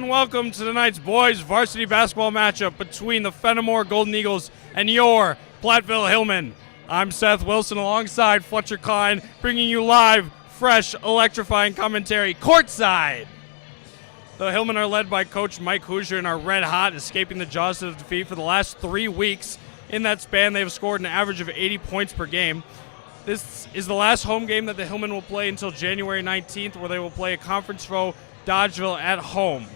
and welcome to tonight's boys varsity basketball matchup between the Fennimore Golden Eagles and your Platteville Hillmen. I'm Seth Wilson alongside Fletcher Klein, bringing you live, fresh, electrifying commentary courtside. The Hillmen are led by Coach Mike Hoosier and are red hot, escaping the jaws of defeat for the last 3 weeks. In that span, they have scored an average of 80 points per game. This is the last home game that the Hillmen will play until January 19th, where they will play a conference foe, Dodgeville, at home.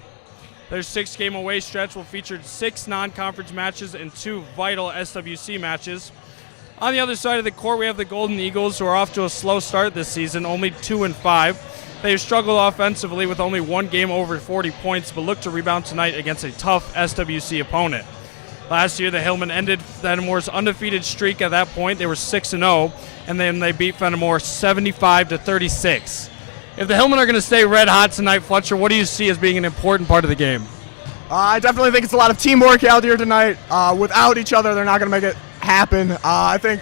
Their 6-game away stretch will feature 6 non-conference matches and 2 vital SWC matches. On the other side of the court, we have the Golden Eagles, who are off to a slow start this season, only 2-5. They have struggled offensively with only 1 game over 40 points, but look to rebound tonight against a tough SWC opponent. Last year, the Hillmen ended Fennimore's undefeated streak. At that point, they were 6-0, and then they beat Fennimore 75-36. If the Hillmen are going to stay red hot tonight, Fletcher, what do you see as being an important part of the game? I definitely think it's a lot of teamwork out here tonight. Without each other, they're not going to make it happen. I think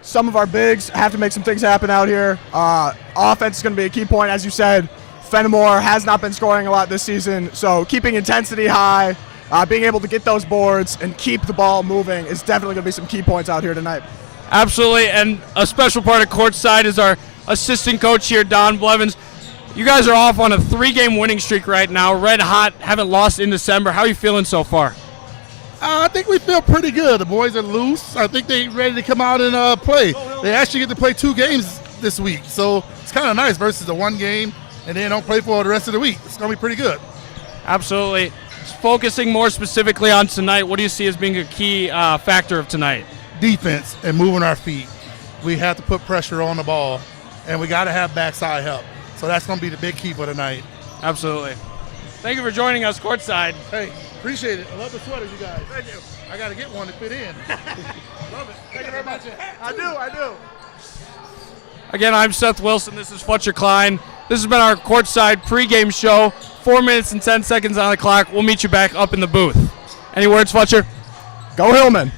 some of our bigs have to make some things happen out here. Offense is going to be a key point. As you said, Fennimore has not been scoring a lot this season, so keeping intensity high, being able to get those boards and keep the ball moving is definitely going to be some key points out here tonight. Absolutely, and a special part of courtside is our assistant coach here, Don Blevins. You guys are off on a 3-game winning streak right now, red hot, haven't lost in December. How are you feeling so far? I think we feel pretty good. The boys are loose. I think they're ready to come out and play. They actually get to play 2 games this week, so it's kind of nice versus the 1 game, and then don't play for the rest of the week. It's going to be pretty good. Absolutely. Focusing more specifically on tonight, what do you see as being a key factor of tonight? Defense and moving our feet. We have to put pressure on the ball, and we got to have backside help. So that's going to be the big key for tonight. Absolutely. Thank you for joining us courtside. Hey, appreciate it. I love the sweaters, you guys. Thank you. I got to get one to fit in. Love it. Thank you very much. I do. Again, I'm Seth Wilson. This is Fletcher Klein. This has been our courtside pregame show. 4 minutes and 10 seconds on the clock. We'll meet you back up in the booth. Any words, Fletcher? Go Hillmen.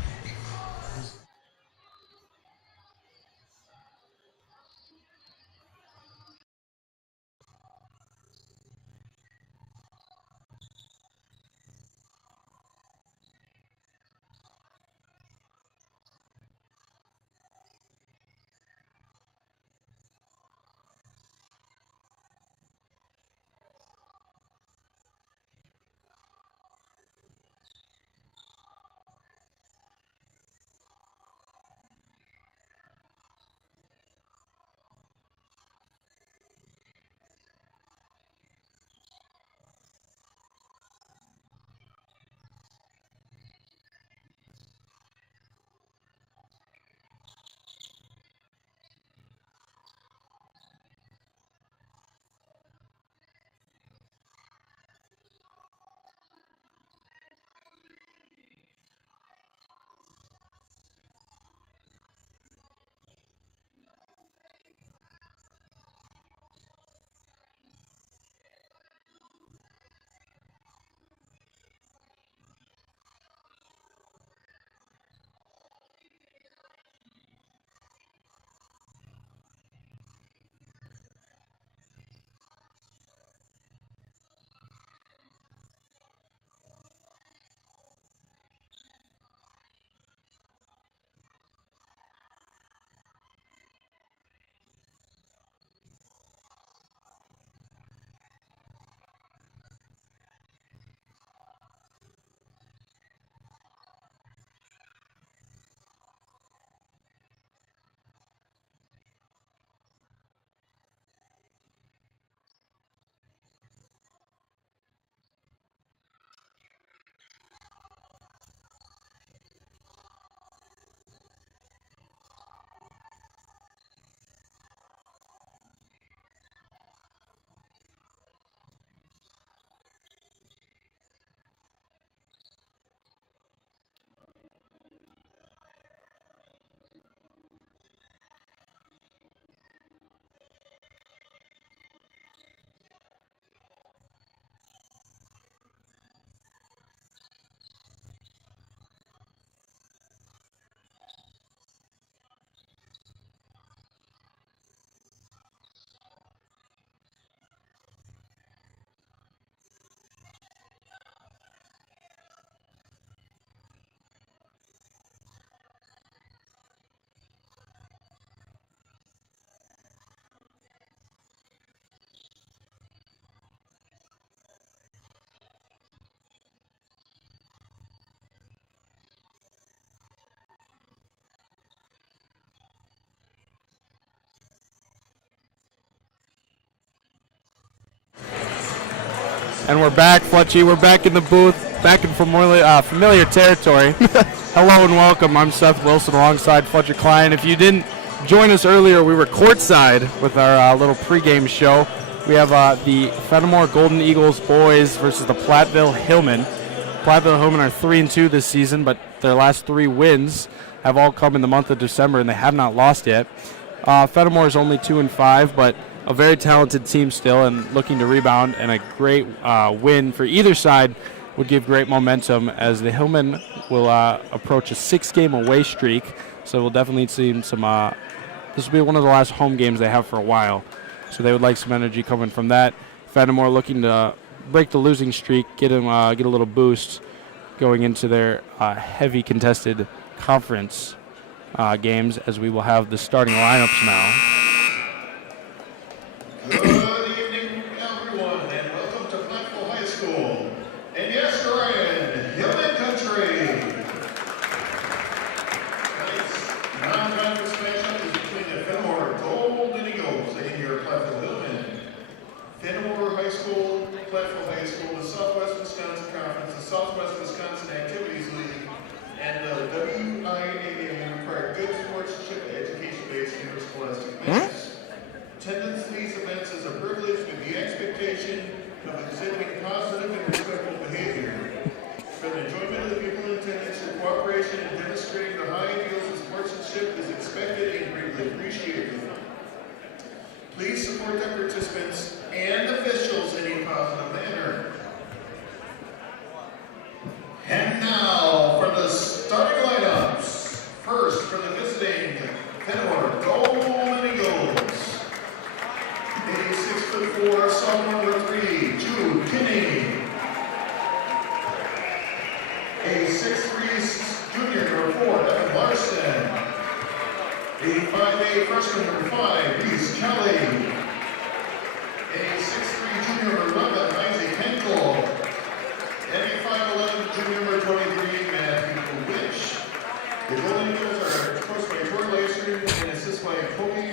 And we're back, Fletchy. We're back in the booth, back in familiar territory. Hello and welcome. I'm Seth Wilson alongside Fletcher Klein. If you didn't join us earlier, we were courtside with our little pregame show. We have the Fennimore Golden Eagles boys versus the Platteville Hillmen. Platteville Hillmen are 3-2 this season, but their last 3 wins have all come in the month of December, and they have not lost yet. Fennimore is only 2-5, but a very talented team still and looking to rebound, and a great win for either side would give great momentum as the Hillmen will approach a 6-game away streak. So we'll definitely see some, this will be one of the last home games they have for a while. So they would like some energy coming from that. Fennimore looking to break the losing streak, get a little boost going into their heavy contested conference games, as we will have the starting lineups now. Good evening, everyone, and welcome to Platteville High School. And yes, we're in Hillman Country. Tonight's non-conference matchup is between the Fennimore Golden Eagles and your Platteville Hillmen. Fennimore High School, Platteville High School, the Southwest Wisconsin Conference, the Southwest Wisconsin Activities League, and the WIAA require good sportsmanship education-based interscholastic matches. Attendance to these events is a privilege with the expectation of exhibiting positive and respectful behavior. For the enjoyment of the people in attendance, your cooperation in demonstrating the high ideals of sportsmanship is expected and greatly appreciated. Please support the participants and officials in a positive manner. And now for the starting lineups. First, for the visiting Fennimore Golden Eagles. A 6'4", sophomore number 3, Jude Kinney. A 6'3", junior number 4, Evan Larson. A 5'8", freshman number 5, Reese Kelly. A 6'3", junior number 11, Isaac Henkel. And a 5'11", junior number 23, Matthew Winch. The Golden Eagles are coached by Tori Lacer and assisted by Kobe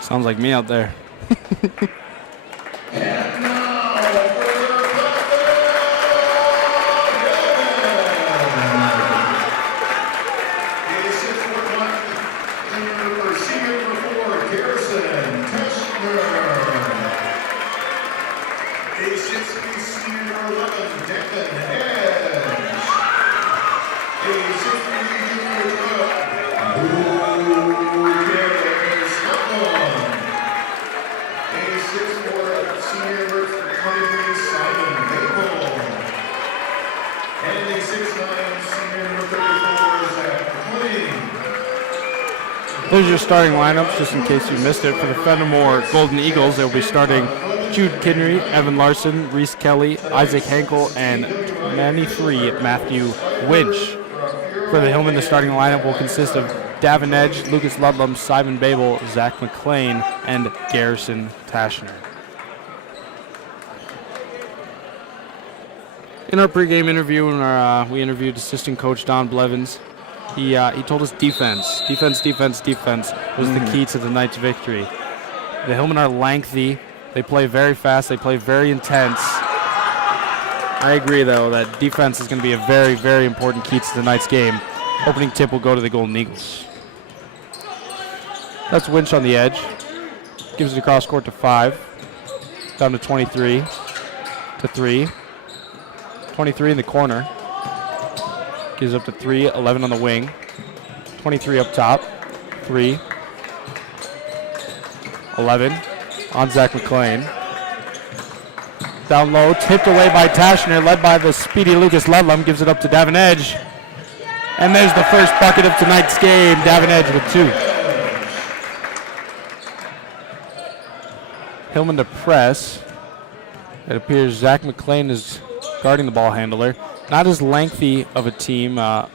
Sounds like me out there. And now for the a 6'1", senior number 4, Garrison Teschner. A 6'3", senior number 11, Devin Edge. A 6'3", junior 12, A 6'4", senior number 23, Simon Babel. And a 6'9", senior number 34, Zach McLean. Those are your starting lineups, just in case you missed it. For the Fennimore Golden Eagles, they'll be starting Jude Kinnery, Evan Larson, Reese Kelly, Isaac Henkel, and 93, Matthew Winch. For the Hillmen, the starting lineup will consist of Davin Edge, Lucas Ludlum, Simon Babel, Zach McLean, and Garrison Tashner. In our pregame interview, we interviewed assistant coach Don Blevins. He told us defense was the key to tonight's victory. The Hillmen are lengthy. They play very fast. They play very intense. I agree, though, that defense is going to be a very, very important key to tonight's game. Opening tip will go to the Golden Eagles. That's Winch on the edge. Gives it across court to 5. Down to 23. To 3. 23 in the corner. Gives up to 3. 11 on the wing. 23 up top. 3. 11 on Zach McLean. Down low, tipped away by Tashner, led by the speedy Lucas Ludlum. Gives it up to Davin Edge. And there's the first bucket of tonight's game. Davin Edge with 2. Hillman to press. It appears Zach McLean is guarding the ball handler. Not as lengthy of a team for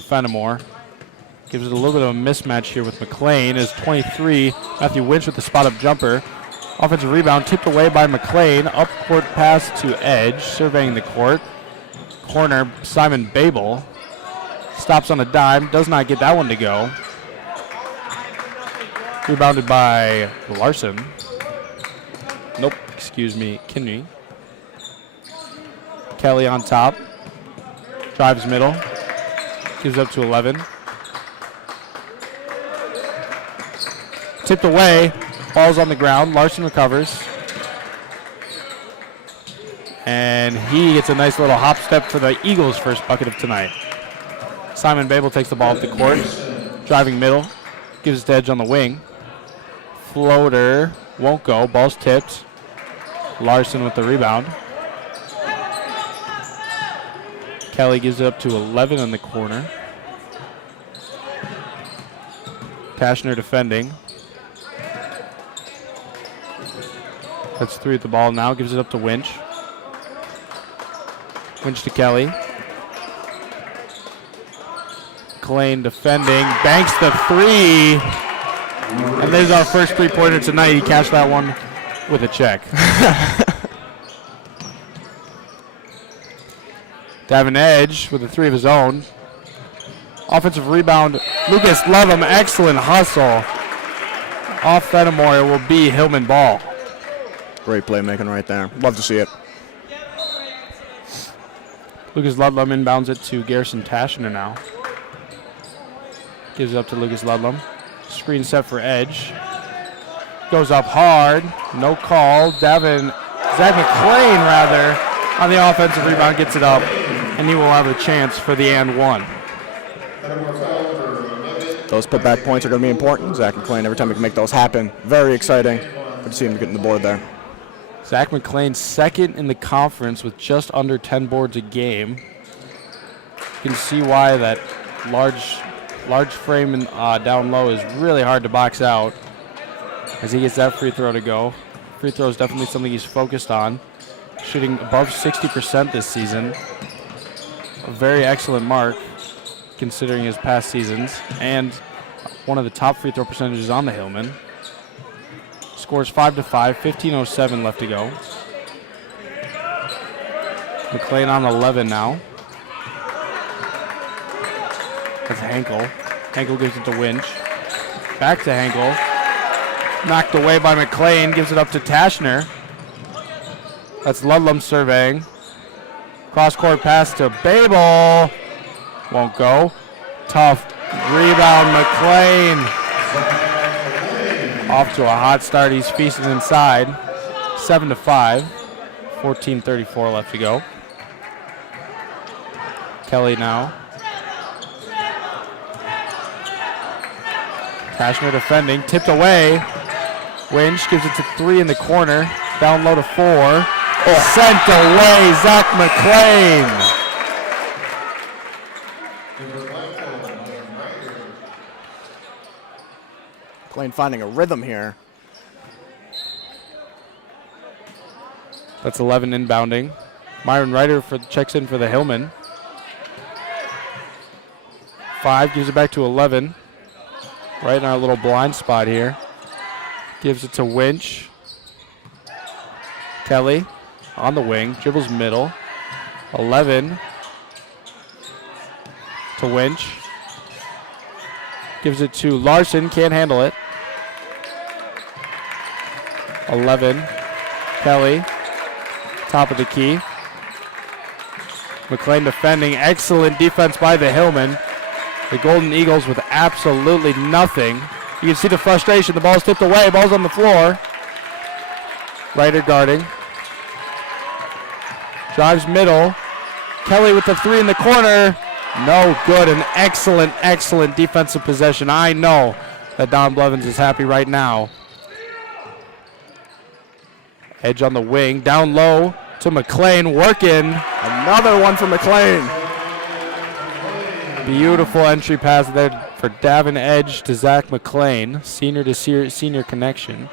Fennimore. Gives it a little bit of a mismatch here with McLean. Is 23, Matthew Winch with the spot-up jumper. Offensive rebound tipped away by McLean. Up court pass to Edge, surveying the court. Corner, Simon Babel. Stops on a dime, does not get that one to go. Rebounded by Larson. Nope, excuse me, Kinney. Kelly on top. Drives middle. Gives up to 11. Tipped away. Ball's on the ground. Larson recovers. And he gets a nice little hop step for the Eagles' first bucket of tonight. Simon Babel takes the ball up the court. Driving middle. Gives it to Edge on the wing. Floater. Won't go. Ball's tipped. Larson with the rebound. Kelly gives it up to 11 in the corner. Tashner defending. That's 3 at the ball now. Gives it up to Winch. Winch to Kelly. McLean defending. Banks the 3. And there's our first 3-pointer tonight. He cashed that one with a check. Davin Edge with a 3 of his own. Offensive rebound. Lucas Lovem, excellent hustle. Off Fennimore, it will be Hillman ball. Great playmaking right there. Love to see it. Lucas Ludlum inbounds it to Garrison Tashner now. Gives it up to Lucas Ludlum. Screen set for Edge. Goes up hard. No call. Zach McLean, on the offensive rebound, gets it up. And he will have a chance for the and one. Those putback points are going to be important. Zach McLean, every time we can make those happen, very exciting. Good to see him getting the board there. Zach McLean second in the conference with just under 10 boards a game. You can see why that large frame down low is really hard to box out as he gets that free throw to go. Free throw is definitely something he's focused on. Shooting above 60% this season. A very excellent mark considering his past seasons, and one of the top free throw percentages on the Hillman. Scores 5-5, 15:07 left to go. McLean on 11 now. That's Henkel. Henkel gives it to Winch. Back to Henkel. Knocked away by McLean, gives it up to Tashner. That's Ludlum surveying. Cross-court pass to Babel. Won't go. Tough rebound, McLean. Off to a hot start. He's feasting inside. 7-5. 14:34 left to go. Kelly now. Tashner defending. Tipped away. Winch gives it to 3 in the corner. Down low to 4. Sent away, Zach McLean. McLean finding a rhythm here. That's 11 inbounding. Myron Ryder checks in for the Hillman. 5 gives it back to 11. Right in our little blind spot here. Gives it to Winch. Kelly on the wing, dribbles middle. 11 to Winch. Gives it to Larson, can't handle it. 11, Kelly, top of the key. McLean defending, excellent defense by the Hillman. The Golden Eagles with absolutely nothing. You can see the frustration, the ball's tipped away, ball's on the floor. Ryder guarding. Drives middle. Kelly with the 3 in the corner. No good. An excellent, excellent defensive possession. I know that Don Blevins is happy right now. Edge on the wing. Down low to McLean. Working. Another one for McLean. Beautiful entry pass there for Davin Edge to Zach McLean. Senior to senior connection.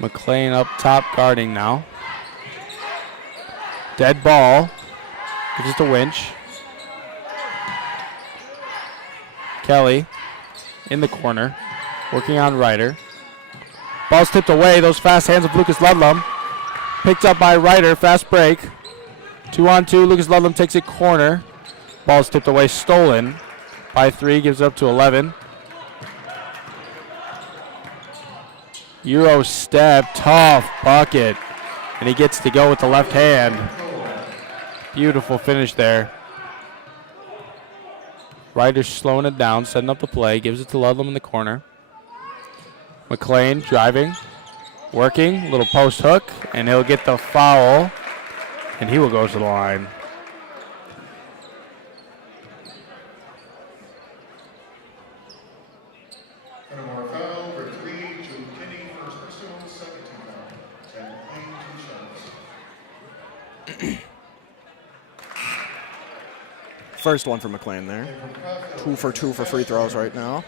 McLean up top guarding now. Dead ball. Gives it to Winch. Kelly in the corner. Working on Ryder. Ball's tipped away. Those fast hands of Lucas Ludlum. Picked up by Ryder. Fast break. 2-on-2. Lucas Ludlum takes it corner. Ball's tipped away. Stolen by 3. Gives it up to 11. Euro step, tough bucket. And he gets to go with the left hand. Beautiful finish there. Ryder's slowing it down, setting up the play, gives it to Ludlam in the corner. McLean driving, working, little post hook, and he'll get the foul, and he will go to the line. Fennimore foul for 3 to Kinney, first personal, second team foul. And McLean 2 shots. First one for McLean there. 2 for 2 for free throws right now.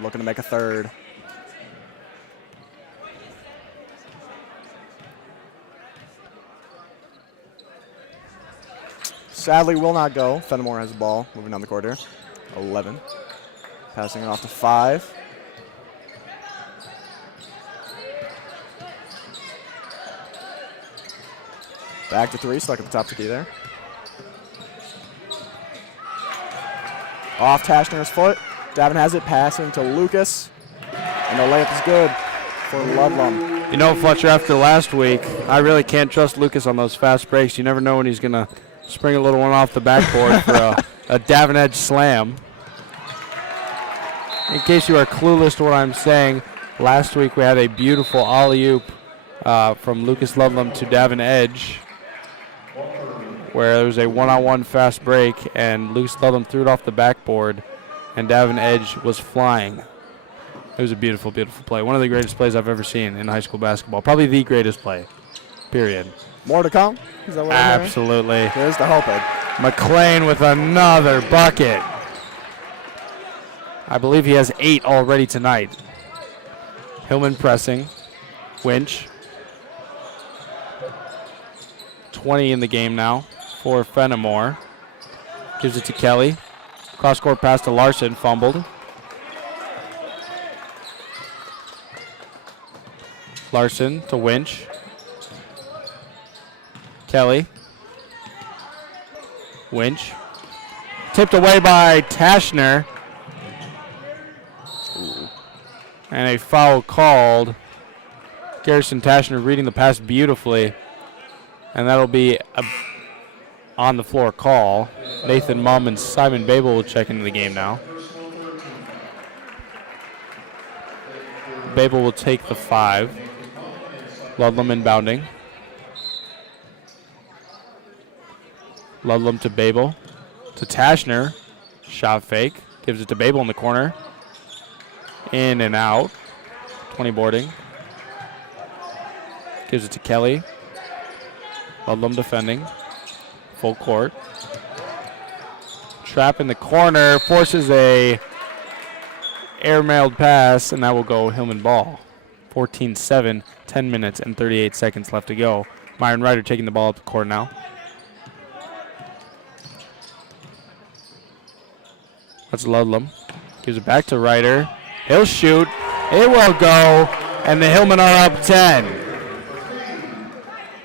Looking to make a third. Sadly will not go. Fennimore has the ball. Moving down the court here. 11. Passing it off to 5. Back to 3. Stuck at the top of the key there. Off Tashner's foot. Davin has it, passing to Lucas. And the layup is good for Ludlam. You know, Fletcher, after last week, I really can't trust Lucas on those fast breaks. You never know when he's going to spring a little one off the backboard for a Davin Edge slam. In case you are clueless to what I'm saying, last week we had a beautiful alley-oop from Lucas Ludlam to Davin Edge, where there was a one-on-one fast break, and Lucas Ludlam threw it off the backboard, and Davin Edge was flying. It was a beautiful, beautiful play. One of the greatest plays I've ever seen in high school basketball. Probably the greatest play, period. More to come? Is that what I'm hearing? Absolutely. There's the hoping. McLean with another bucket. I believe he has 8 already tonight. Hillman pressing. Winch. 20 in the game now for Fennimore. Gives it to Kelly. Cross-court pass to Larson. Fumbled. Larson to Winch. Kelly. Winch. Tipped away by Tashner. And a foul called. Garrison Tashner reading the pass beautifully. And that'll be a on the floor call. Nathan Mumm and Simon Babel will check into the game now. Babel will take the 5. Ludlam inbounding. Ludlam to Babel. To Tashner. Shot fake. Gives it to Babel in the corner. In and out. 20 boarding. Gives it to Kelly. Ludlam defending. Full court. Trap in the corner. Forces a air-mailed pass, and that will go Hillman ball. 14-7. 10 minutes and 38 seconds left to go. Myron Ryder taking the ball up the court now. That's Ludlam. Gives it back to Ryder. He'll shoot. It will go. And the Hillmen are up 10.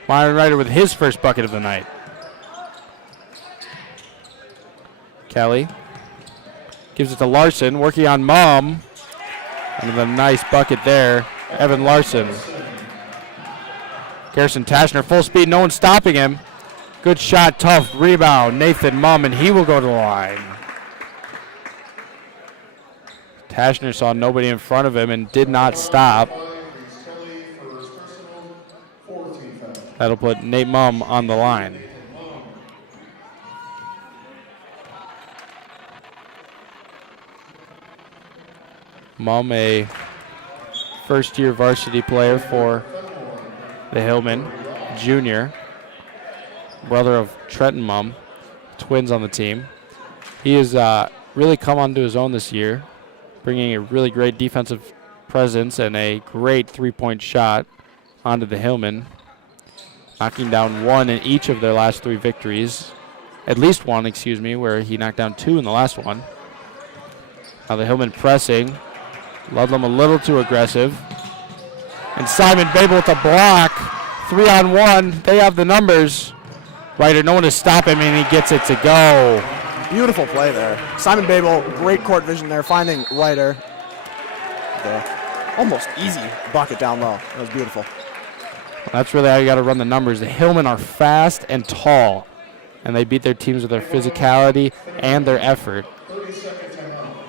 Myron Ryder with his first bucket of the night. Kelly. Gives it to Larson. Working on Mumm. And a nice bucket there. Evan Larson. Garrison Tashner full speed. No one stopping him. Good shot. Tough rebound. Nathan Mumm, and he will go to the line. Tashner saw nobody in front of him and did not stop. That'll put Nate Mumm on the line. Mumm, a first-year varsity player for the Hillmen, junior, brother of Trenton Mumm, twins on the team. He has really come onto his own this year, bringing a really great defensive presence and a great three-point shot onto the Hillmen, knocking down 1 in each of their last 3 victories. At least 1, excuse me, where he knocked down 2 in the last one. Now the Hillmen pressing. Ludlam a little too aggressive. And Simon Babel with a block. 3-on-1. They have the numbers. Ryder, no one to stop him, and he gets it to go. Beautiful play there. Simon Babel, great court vision there, finding Ryder. almost easy bucket down low. That was beautiful. That's really how you got to run the numbers. The Hillmen are fast and tall, and they beat their teams with their physicality and their effort.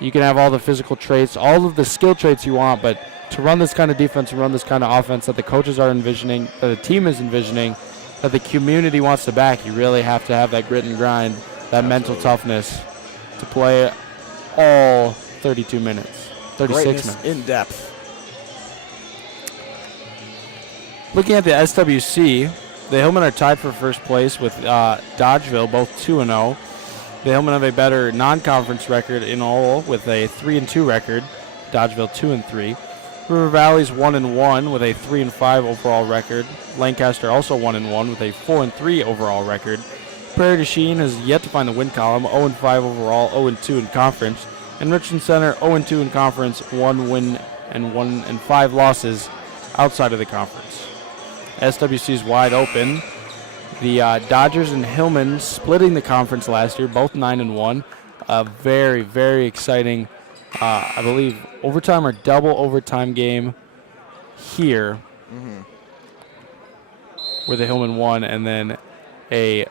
You can have all the physical traits, all of the skill traits you want, but to run this kind of defense and run this kind of offense that the coaches are envisioning, that the team is envisioning, that the community wants to back, you really have to have that grit and grind, that mental toughness to play all 32 minutes, 36 minutes. In depth. Looking at the SWC, the Hillmen are tied for first place with Dodgeville, both 2-0. The Hillmen have a better non-conference record in all with a 3-2 record. Dodgeville 2-3. River Valley's 1-1 with a 3-5 overall record. Lancaster also 1-1 with a 4-3 overall record. Prairie du Chien has yet to find the win column, 0-5 overall, 0-2 in conference. And Richmond Center 0-2 in conference, 1 win and 5 losses outside of the conference. SWC is wide open. The Dodgers and Hillmen splitting the conference last year, both 9-1. A very, very exciting, I believe, overtime or double overtime game here where the Hillmen won, and then a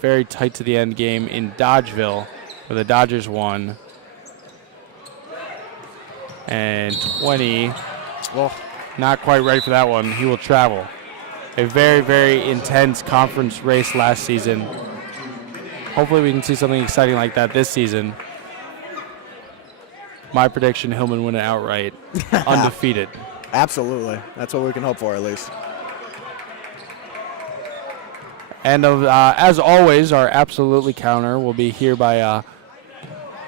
very tight to the end game in Dodgeville where the Dodgers won. And 20, well, not quite ready for that one. He will travel. A very, very intense conference race last season. Hopefully we can see something exciting like that this season. My prediction, Hillmen win it outright, undefeated. Absolutely. That's what we can hope for, at least. And as always, our absolutely counter will be here by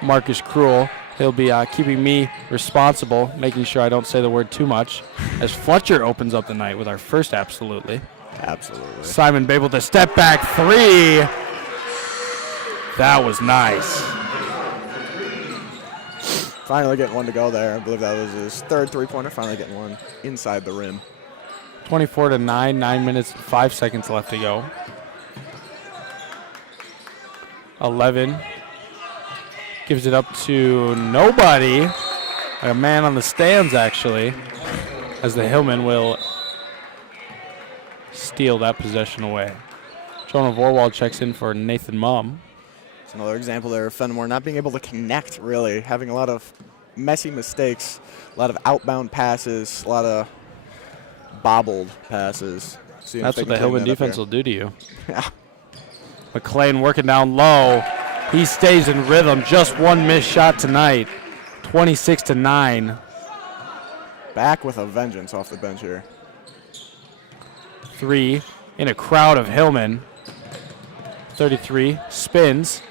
Marcus Cruel. He'll be keeping me responsible, making sure I don't say the word too much, as Fletcher opens up the night with our first absolutely. Absolutely. Simon Babel, the step back 3. That was nice. Finally getting one to go there. I believe that was his third three-pointer. Finally getting one inside the rim. 24-9, 9 minutes and 5 seconds left to go. 11. Gives it up to nobody. A man on the stands, actually, as the Hillmen will steal that possession away. Jonah Vorwald checks in for Nathan Mumm. It's another example there of Fennimore not being able to connect, really. Having a lot of messy mistakes, a lot of outbound passes, a lot of bobbled passes. That's what the Hillman defense will do to you. Yeah. McLean working down low. He stays in rhythm. Just one missed shot tonight. 26-9. Back with a vengeance off the bench here. 3 in a crowd of Hillmen. 33 spins.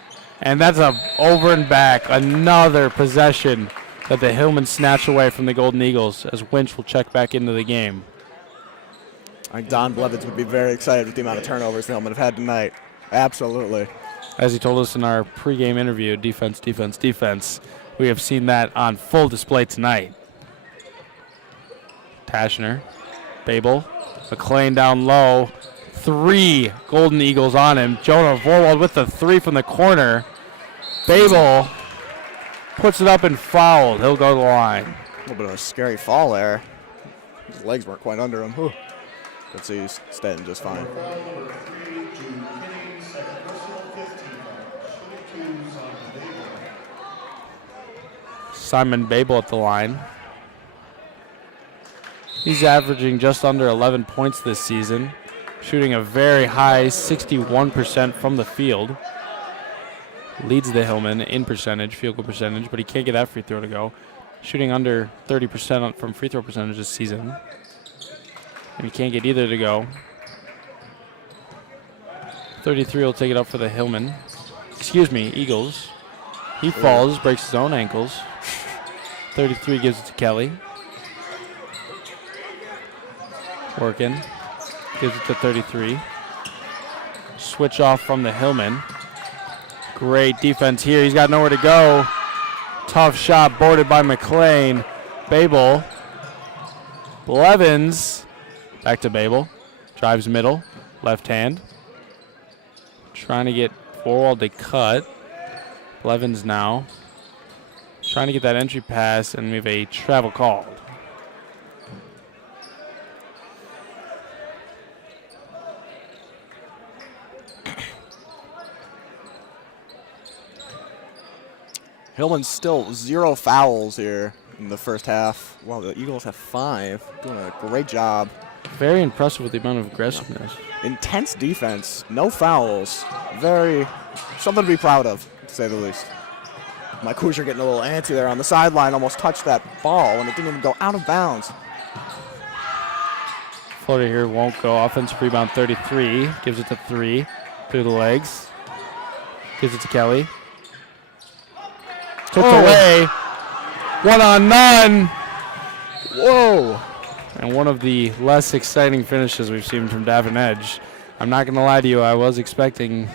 And that's a over and back. Another possession that the Hillmen snatch away from the Golden Eagles as Winch will check back into the game. I think Don Blevins would be very excited with the amount of turnovers the Hillmen have had tonight. Absolutely. As he told us in our pregame interview, defense, defense, defense. We have seen that on full display tonight. Tashner, Babel, McLean down low. 3 Golden Eagles on him. Jonah Vorwald with the 3 from the corner. Babel puts it up and fouled. He'll go to the line. A little bit of a scary fall there. His legs weren't quite under him. Whew. Let's see, he's staying just fine. Simon Babel at the line. He's averaging just under 11 points this season, shooting a very high 61% from the field. Leads the Hillmen in percentage, field goal percentage, but he can't get that free throw to go. Shooting under 30% from free throw percentage this season. And he can't get either to go. 33 will take it up for the Hillmen. Excuse me, Eagles. He falls, breaks his own ankles. 33 gives it to Kelly. Working. Gives it to 33. Switch off from the Hillmen. Great defense here. He's got nowhere to go. Tough shot boarded by McLean. Babel. Blevins. Back to Babel. Drives middle. Left hand. Trying to get Vorwald to cut. Blevins now. Trying to get that entry pass, and we have a travel called. Hillman's still 0 fouls here in the first half. Well, the Eagles have 5. Doing a great job. Very impressive with the amount of aggressiveness. Intense defense. No fouls. Very something to be proud of, to say the least. Mike Hoosier getting a little antsy there on the sideline. Almost touched that ball, and it didn't even go out of bounds. Floater here won't go. Offensive rebound 33. Gives it to 3 through the legs. Gives it to Kelly. Took away. 1 on none. Whoa. And one of the less exciting finishes we've seen from Davin Edge. I'm not going to lie to you. I was expecting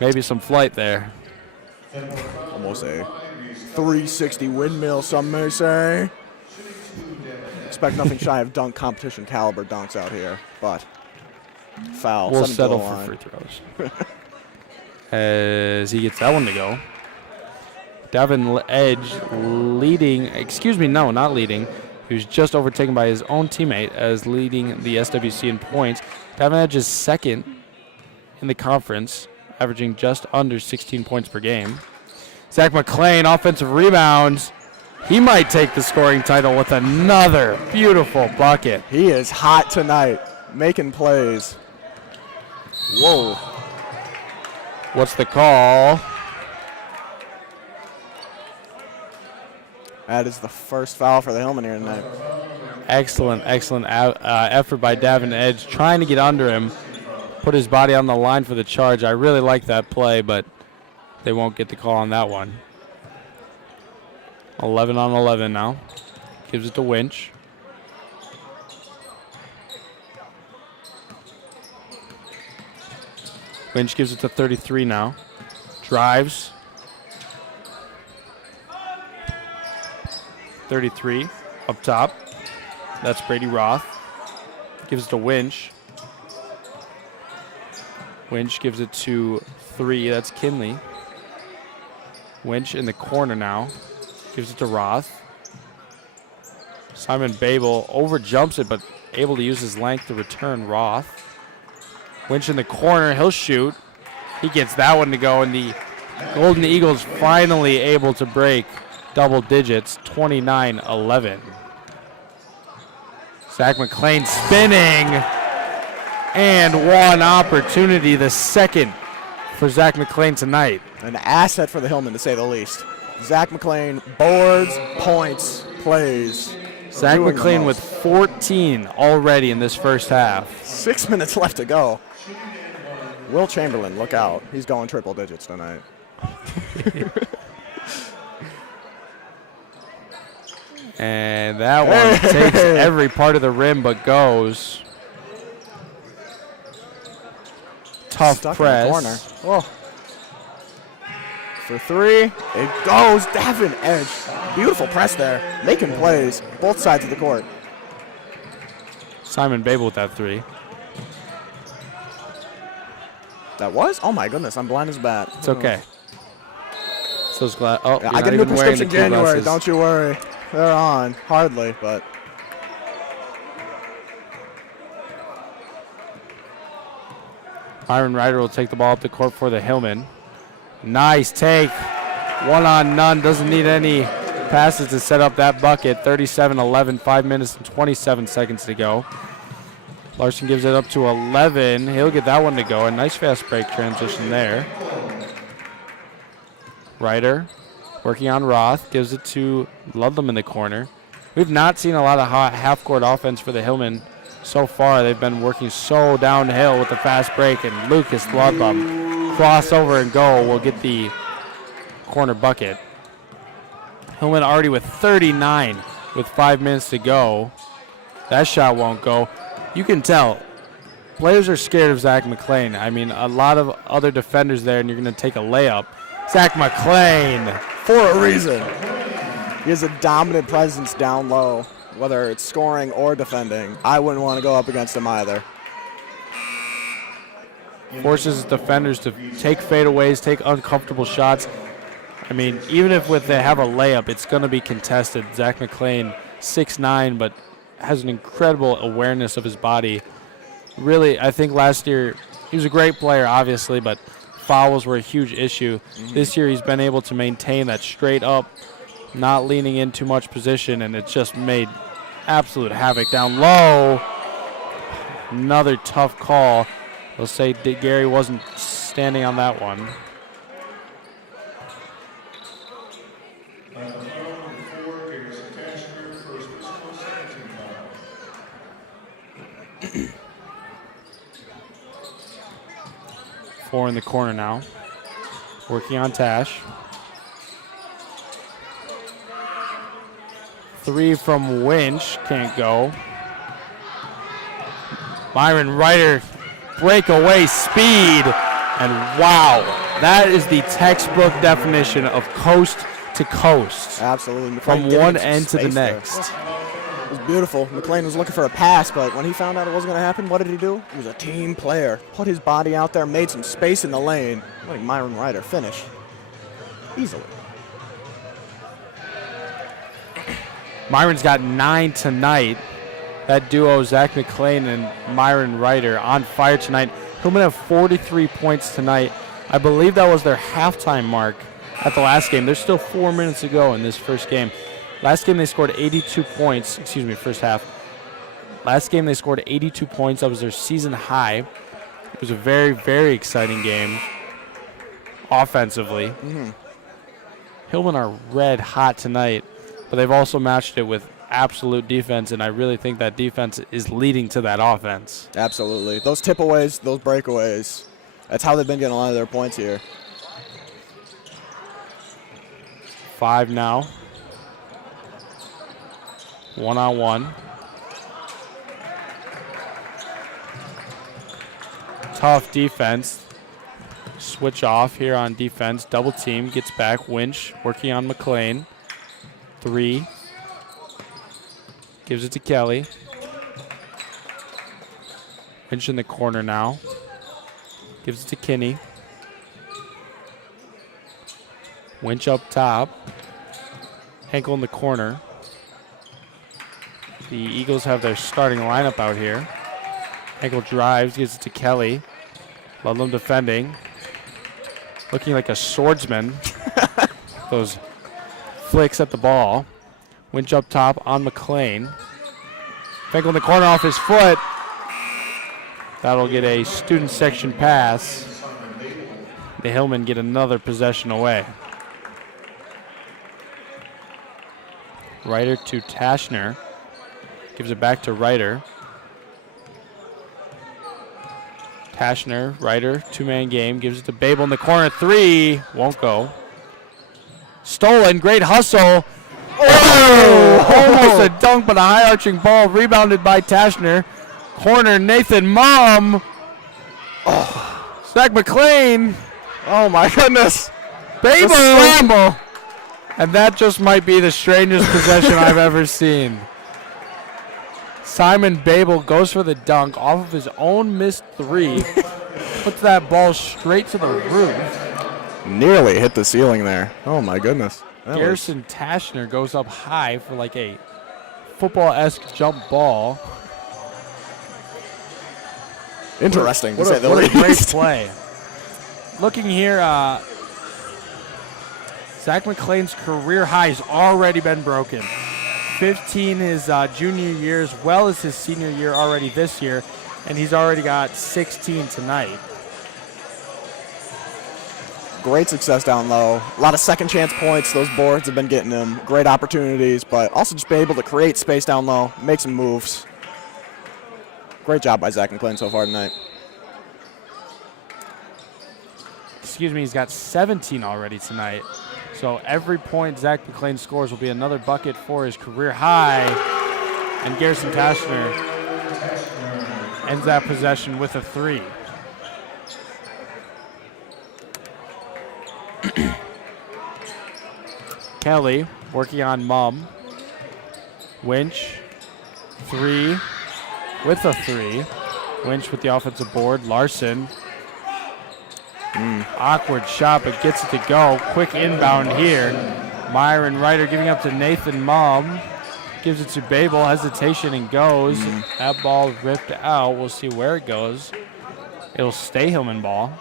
maybe some flight there. Almost a 360 windmill, some may say. Expect nothing shy of dunk competition caliber dunks out here, but foul. We'll settle for free throws. As he gets that one to go. Davin Edge leading, not leading. He was just overtaken by his own teammate as leading the SWC in points. Davin Edge is second in the conference, averaging just under 16 points per game. Zach McClain, offensive rebounds. He might take the scoring title with another beautiful bucket. He is hot tonight, making plays. Whoa. What's the call? That is the first foul for the Hillman here tonight. Excellent effort by Davin Edge, trying to get under him, put his body on the line for the charge. I really like that play, but they won't get the call on that one. 11 on 11 now. Gives it to Winch. Winch gives it to 33 now. Drives. 33 up top. That's Brady Roth. Gives it to Winch. Winch gives it to 3. That's Kinley. Winch in the corner now. Gives it to Roth. Simon Babel overjumps it, but able to use his length to return Roth. Winch in the corner. He'll shoot. He gets that one to go, and the Golden Eagles finally able to break double digits, 29-11. Zach McClain spinning, and one opportunity, the second for Zach McClain tonight. An asset for the Hillman, to say the least. Zach McClain, boards, points, plays. Zach McClain with 14 already in this first half. 6 minutes left to go. Will Chamberlain, look out. He's going triple digits tonight. And that one takes every part of the rim but goes. Tough Stuck press. in the corner. Oh. For 3, it goes. Davin Edge. Beautiful press there. Making plays. Both sides of the court. Simon Babel with that 3. That was? Oh my goodness, I'm blind as a bat. It's okay. So glad. Oh, I get a new prescription January, don't you worry. They're on. Hardly, but. Byron Ryder will take the ball up the court for the Hillman. Nice take. 1 on none. Doesn't need any passes to set up that bucket. 37-11, 5 minutes and 27 seconds to go. Larson gives it up to 11. He'll get that one to go. A nice fast break transition there. Ryder working on Roth. Gives it to Ludlam in the corner. We've not seen a lot of half-court offense for the Hillman so far. They've been working so downhill with the fast break, and Lucas Ludlam, crossover and goal, will get the corner bucket. Hillman already with 39 with 5 minutes to go. That shot won't go. You can tell players are scared of Zach McClain. I mean, a lot of other defenders there, and you're going to take a layup. Zach McClain. For a reason. He has a dominant presence down low, whether it's scoring or defending. I wouldn't want to go up against him either. Forces defenders to take fadeaways, take uncomfortable shots. I mean, even if they have a layup, it's going to be contested. Zach McClain, 6'9", but has an incredible awareness of his body. Really, I think last year, he was a great player, obviously, but fouls were a huge issue. This year he's been able to maintain that straight up, not leaning in too much position, and it's just made absolute havoc down low. Another tough call. They'll say Gary wasn't standing on that one. Four in the corner now. Working on Tash. 3 from Winch. Can't go. Myron Ryder, breakaway speed. And wow, that is the textbook definition of coast to coast. Absolutely. From one end to the next. It was beautiful. McLean was looking for a pass, but when he found out it wasn't going to happen, what did he do? He was a team player. Put his body out there, made some space in the lane. Letting Myron Ryder finish easily. Myron's got 9 tonight. That duo, Zach McLean and Myron Ryder, on fire tonight. Hillman have 43 points tonight. I believe that was their halftime mark at the last game. There's still 4 minutes to go in this first game. Last game they scored 82 points. Excuse me, first half. Last game they scored 82 points. That was their season high. It was a very, very exciting game offensively. Hillman are red hot tonight, but they've also matched it with absolute defense, and I really think that defense is leading to that offense. Absolutely. Those tip-aways, those breakaways, that's how they've been getting a lot of their points here. 5 now. 1-on-1. Tough defense. Switch off here on defense. Double team. Gets back. Winch working on McLean. 3. Gives it to Kelly. Winch in the corner now. Gives it to Kinney. Winch up top. Henkel in the corner. The Eagles have their starting lineup out here. Henkel drives, gives it to Kelly. Ludlam defending. Looking like a swordsman. Those flicks at the ball. Winch up top on McLean. Henkel in the corner off his foot. That'll get a student section pass. The Hillmen get another possession away. Ryder to Tashner. Gives it back to Ryder. Tashner, Ryder, 2-man game. Gives it to Babel in the corner. 3. Won't go. Stolen. Great hustle. Oh! Almost a dunk, but a high arching ball. Rebounded by Tashner. Corner, Nathan Mom. Oh. Zach McLean. Oh, my goodness. Babel. Scramble. And that just might be the strangest possession I've ever seen. Simon Babel goes for the dunk off of his own missed 3. Puts that ball straight to the roof. Nearly hit the ceiling there. Oh, my goodness. Garrison Tashner goes up high for like a football-esque jump ball. Interesting, to say the What a great least. play. Looking here, Zach McLean's career high has already been broken. 15 his junior year as well as his senior year already this year, and he's already got 16 tonight. Great success down low. A lot of second chance points. Those boards have been getting him. Great opportunities, but also just be able to create space down low, make some moves. Great job by Zach McLean so far tonight. Excuse me, he's got 17 already tonight. So every point Zach McLean scores will be another bucket for his career high. And Garrison Tashner ends that possession with a 3. Kelly working on Mum. Winch. 3 with a 3. Winch with the offensive board. Larson. Awkward shot, but gets it to go. Quick inbound here. Myron Ryder giving up to Nathan Mum. Gives it to Babel. Hesitation and goes. That ball ripped out. We'll see where it goes. It'll stay Hillman ball.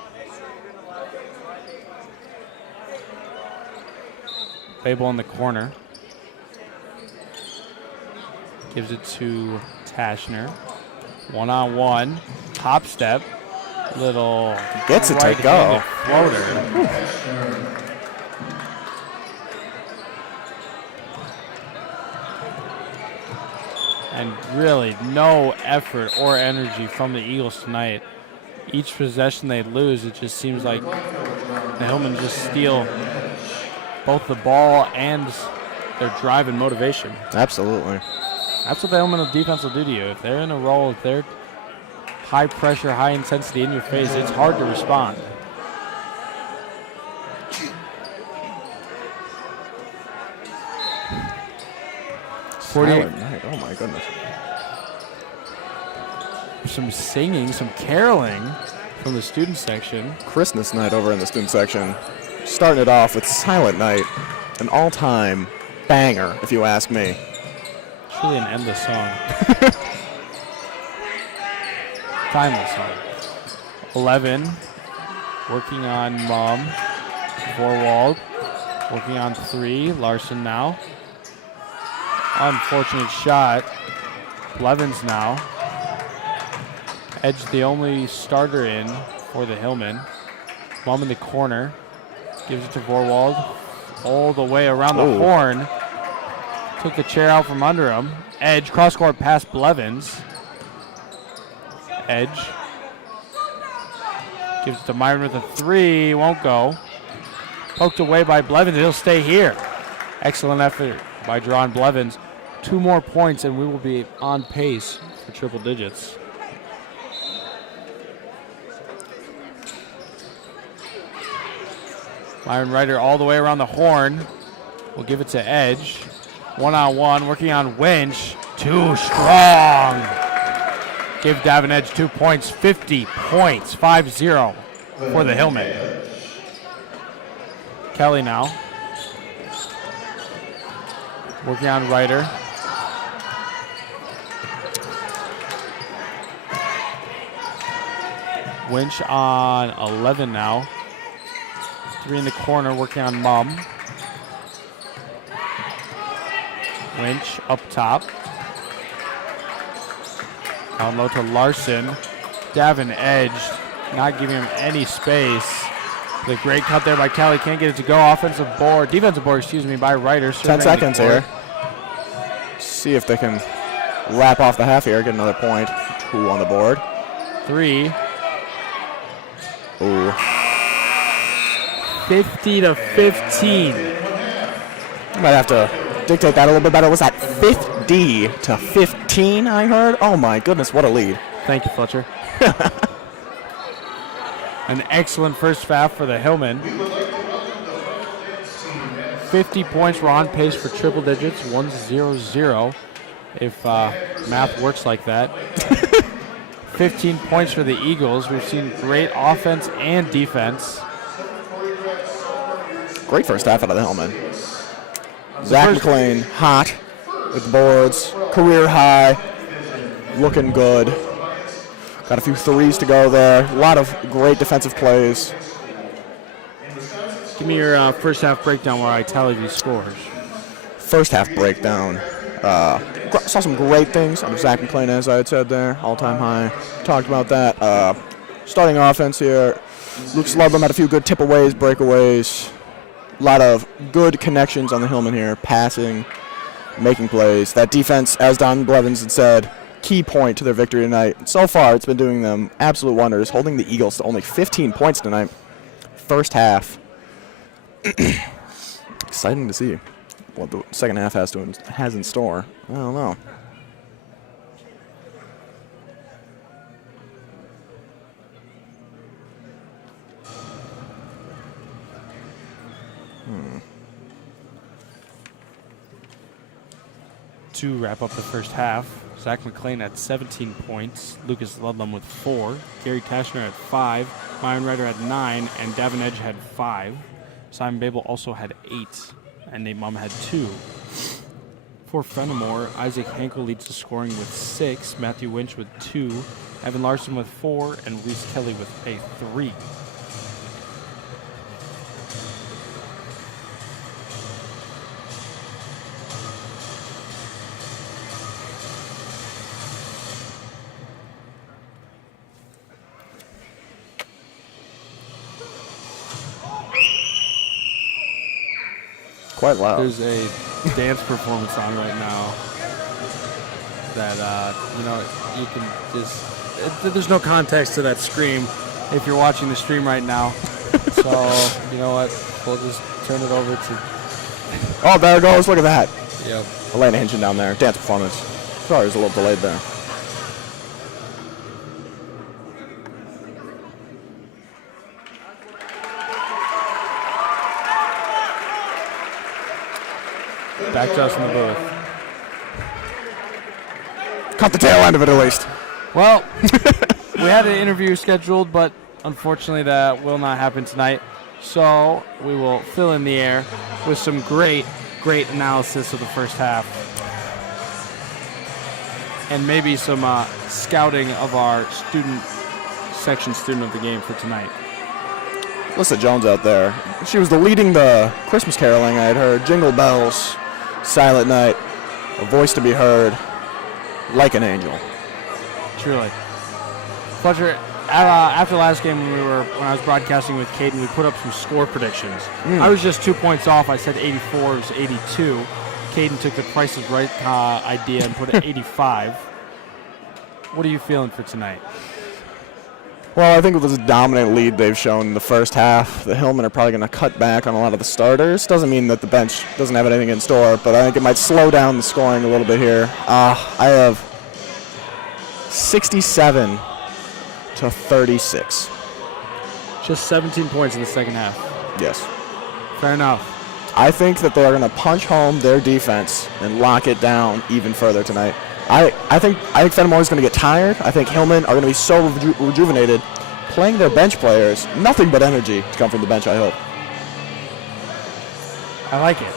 Babel in the corner. Gives it to Tashner. One-on-one. Hop step. Little Gets it to go. Floater. And really no effort or energy from the Eagles tonight. Each possession they lose, it just seems like the Hillmen just steal both the ball and their drive and motivation. Absolutely. That's what the Hillmen defense will do to you. If they're in a roll, if they're high pressure, high intensity in your face, it's hard to respond. Silent night. Oh my goodness. Some singing, some caroling from the student section. Christmas night over in the student section. Starting it off with Silent Night, an all-time banger, if you ask me. Truly an endless song. Timeless song. 11, working on Mom. Vorwald, working on 3. Larson now. Unfortunate shot. Blevins now. Edge the only starter in for the Hillmen. Mom in the corner. Gives it to Vorwald. All the way around the horn. Took the chair out from under him. Edge, cross-court pass Blevins. Edge. Gives it to Myron with a 3. Won't go. Poked away by Blevins. He'll stay here. Excellent effort by John Blevins. 2 more points and we will be on pace for triple digits. Myron Ryder all the way around the horn. We'll give it to Edge. One-on-one, working on Winch. Too strong. Give Davin Edge 2 points, 50 points, 5-0 for the Hillmen. Kelly now. Working on Ryder. Winch on 11 now. 3 in the corner, working on Mum. Winch up top. Down low to Larson. Davin Edge, not giving him any space. The great cut there by Kelly, can't get it to go. Defensive board, by Ryder. 10 seconds here. See if they can wrap off the half here, get another point. 2 on the board. 3. Ooh. 50 to 15. Might have to dictate that a little bit better. Was that 50 to 15, I heard? Oh my goodness, what a lead. Thank you, Fletcher. An excellent first half for the Hillmen. 50 points. We're on pace for triple digits. 1-0-0 if math works like that. 15 points for the Eagles. We've seen great offense and defense. Great first half out of the Hillmen. Zach McLean, hot with boards, career high, looking good. Got a few 3s to go there. A lot of great defensive plays. Give me your first half breakdown where I tally these scores. First half breakdown. Saw some great things out of Zach McLean, as I had said there. All-time high. Talked about that. Starting offense here. Lucas Ludlam had a few good tip-aways, breakaways. A lot of good connections on the Hillmen here. Passing, making plays. That defense, as Don Blevins had said, key point to their victory tonight. So far, it's been doing them absolute wonders, holding the Eagles to only 15 points tonight. First half. Exciting to see what the second half has in store. I don't know. To wrap up the first half, Zach McLean at 17 points, Lucas Ludlam with 4, Gary Tashner at 5, Myron Ryder had 9, and Davin Edge had 5. Simon Babel also had 8, and Nate Mum had 2. For Fennimore, Isaac Hankel leads the scoring with 6, Matthew Winch with 2, Evan Larson with 4, and Reese Kelly with a 3. quite loud. There's a dance performance on right now that, you can just, there's no context to that scream if you're watching the stream right now. So, you know what? We'll just turn it over to... Oh, there it goes. Look at that. Yep. Elena Hinchen down there. Dance performance. Sorry, it was a little delayed there. Back to us in the booth. Cut the tail end of it at least. Well, we had an interview scheduled, but unfortunately that will not happen tonight. So we will fill in the air with some great analysis of the first half. And maybe some scouting of our section student of the game for tonight. Alyssa Jones out there. She was leading the Christmas caroling I had heard. Jingle bells, silent night, a voice to be heard, like an angel. Truly. Fletcher, after last game when I was broadcasting with Caden, we put up some score predictions. I was just 2 points off. I said 84, it was 82. Caden took the Price is Right idea and put it 85. What are you feeling for tonight? Well, I think with this dominant lead they've shown in the first half, the Hillmen are probably going to cut back on a lot of the starters. Doesn't mean that the bench doesn't have anything in store, but I think it might slow down the scoring a little bit here. I have 67 to 36. Just 17 points in the second half. Yes. Fair enough. I think that they are going to punch home their defense and lock it down even further tonight. I think Fennimore is going to get tired. I think Hillmen are going to be so rejuvenated playing their bench players. Nothing but energy to come from the bench, I hope. I like it.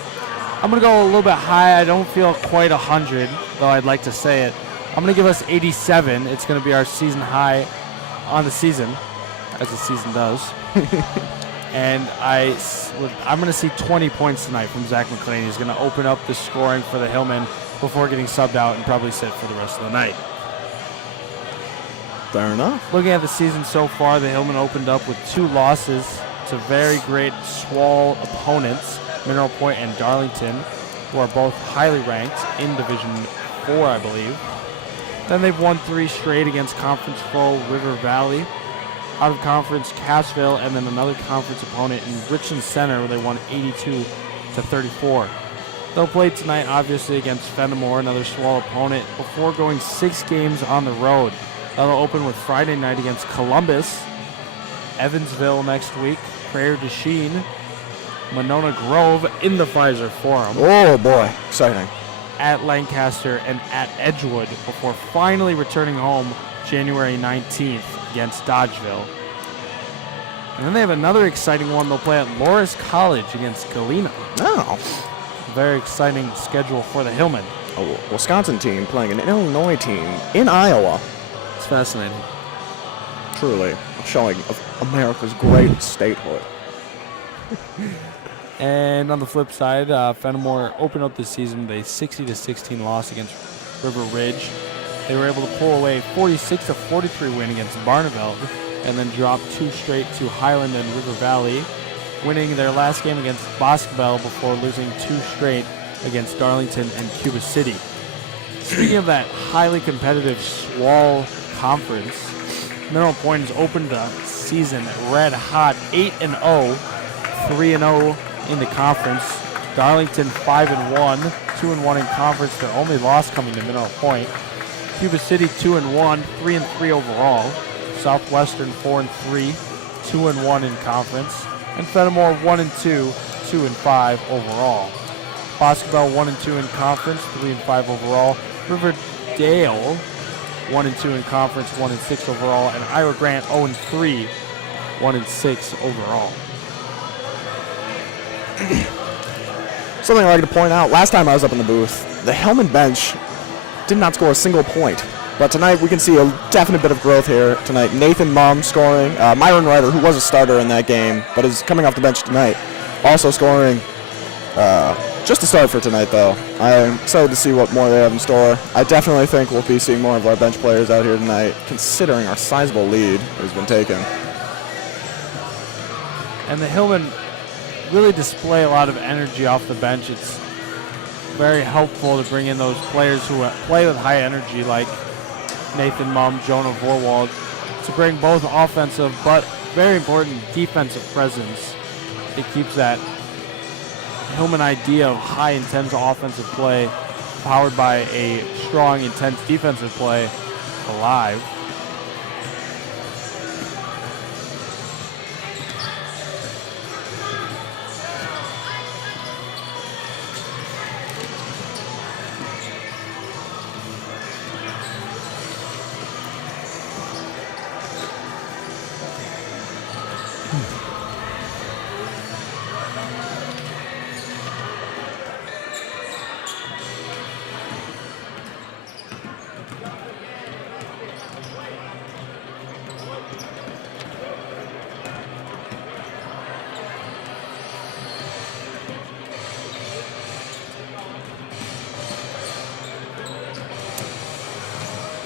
I'm going to go a little bit high. I don't feel quite 100, though I'd like to say it. I'm going to give us 87. It's going to be our season high on the season, as the season does. And I'm going to see 20 points tonight from Zach McLean. He's going to open up the scoring for the Hillmen before getting subbed out and probably sit for the rest of the night. Fair enough. Looking at the season so far, the Hillmen opened up with 2 losses to very great SWAL opponents, Mineral Point and Darlington, who are both highly ranked in Division 4, I believe. Then they've won 3 straight against conference foe River Valley, out of conference Cassville, and then another conference opponent in Richland Center where they won 82 to 34. They'll play tonight, obviously, against Fennimore, another SWAL opponent, before going 6 games on the road. They'll open with Friday night against Columbus, Evansville next week, Prairie du Chien, Monona Grove in the Pfizer Forum. Oh, boy. Exciting. At Lancaster and at Edgewood, before finally returning home January 19th against Dodgeville. And then they have another exciting one. They'll play at Loris College against Galena. Oh. Very exciting schedule for the Hillmen. A Wisconsin team playing an Illinois team in Iowa. It's fascinating. Truly showing America's great statehood. And on the flip side, Fennimore opened up this season with a 60-16 loss against River Ridge. They were able to pull away a 46-43 win against Barneveld, and then drop 2 straight to Highland and River Valley, winning their last game against Boscobel before losing 2 straight against Darlington and Cuba City. Speaking of that highly competitive SWAL conference, Mineral Point has opened the season red hot, 8-0, 3-0 in the conference. Darlington 5-1, 2-1 in conference. Their only loss coming to Mineral Point. Cuba City 2-1, 3-3 overall. Southwestern 4-3, 2-1 in conference. And Fennimore 1-2, 2-5 overall. Boscobel 1-2 in conference, 3-5 overall. Riverdale 1-2 in conference, 1-6 overall. And Iowa Grant 0-3, 1-6 overall. Something I'd like to point out, last time I was up in the booth, the Hillmen bench did not score a single point. But tonight we can see a definite bit of growth here tonight. Nathan Mum scoring. Myron Ryder, who was a starter in that game, but is coming off the bench tonight, also scoring. Just a start for tonight, though. I'm excited to see what more they have in store. I definitely think we'll be seeing more of our bench players out here tonight, considering our sizable lead has been taken. And the Hillmen really display a lot of energy off the bench. It's very helpful to bring in those players who play with high energy like Nathan Mumm, Jonah Vorwald, to bring both offensive but very important defensive presence. It keeps that Hillman idea of high intense offensive play powered by a strong intense defensive play alive.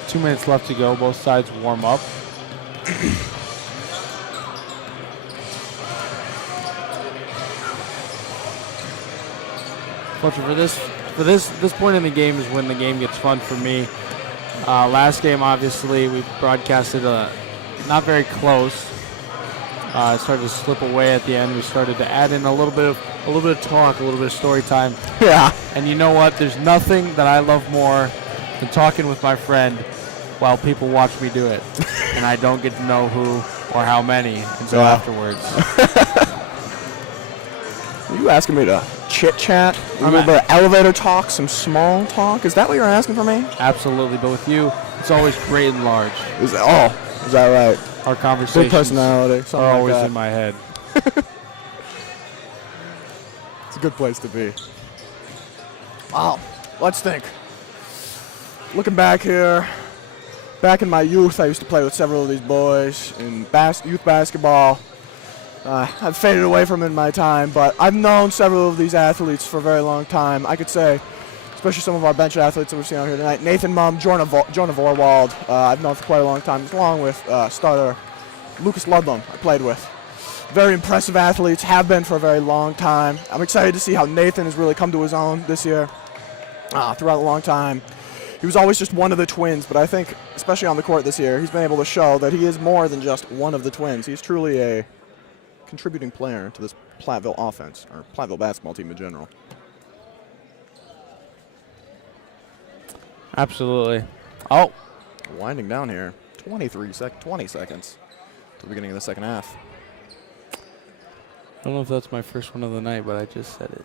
Two minutes left to go. Both sides warm up. For this point in the game is when the game gets fun for me. Last game, obviously, we broadcasted not very close. It started to slip away at the end. We started to add in a little bit of talk, a little bit of story time. Yeah. And you know what? There's nothing that I love more than talking with my friend while people watch me do it, and I don't get to know who or how many until afterwards. Are you asking me to chit-chat? Remember elevator talk, some small talk? Is that what you're asking for me? Absolutely, but with you, it's always great and large. Is that right? Our conversations Big personality. are always in my head. It's a good place to be. Wow. Let's think. Looking back here, back in my youth, I used to play with several of these boys in youth basketball. I've faded away from it in my time, but I've known several of these athletes for a very long time. I could say, especially some of our bench athletes that we're seeing out here tonight, Nathan Mumm, Jonah Vorwald, I've known for quite a long time, along with starter Lucas Ludlam I played with. Very impressive athletes, have been for a very long time. I'm excited to see how Nathan has really come to his own this year. Throughout a long time, he was always just one of the twins, but I think, especially on the court this year, he's been able to show that he is more than just one of the twins. He's truly a contributing player to this Platteville offense, or Platteville basketball team in general. Absolutely. Oh, winding down here. 20 seconds to the beginning of the second half. I don't know if that's my first one of the night, but I just said it.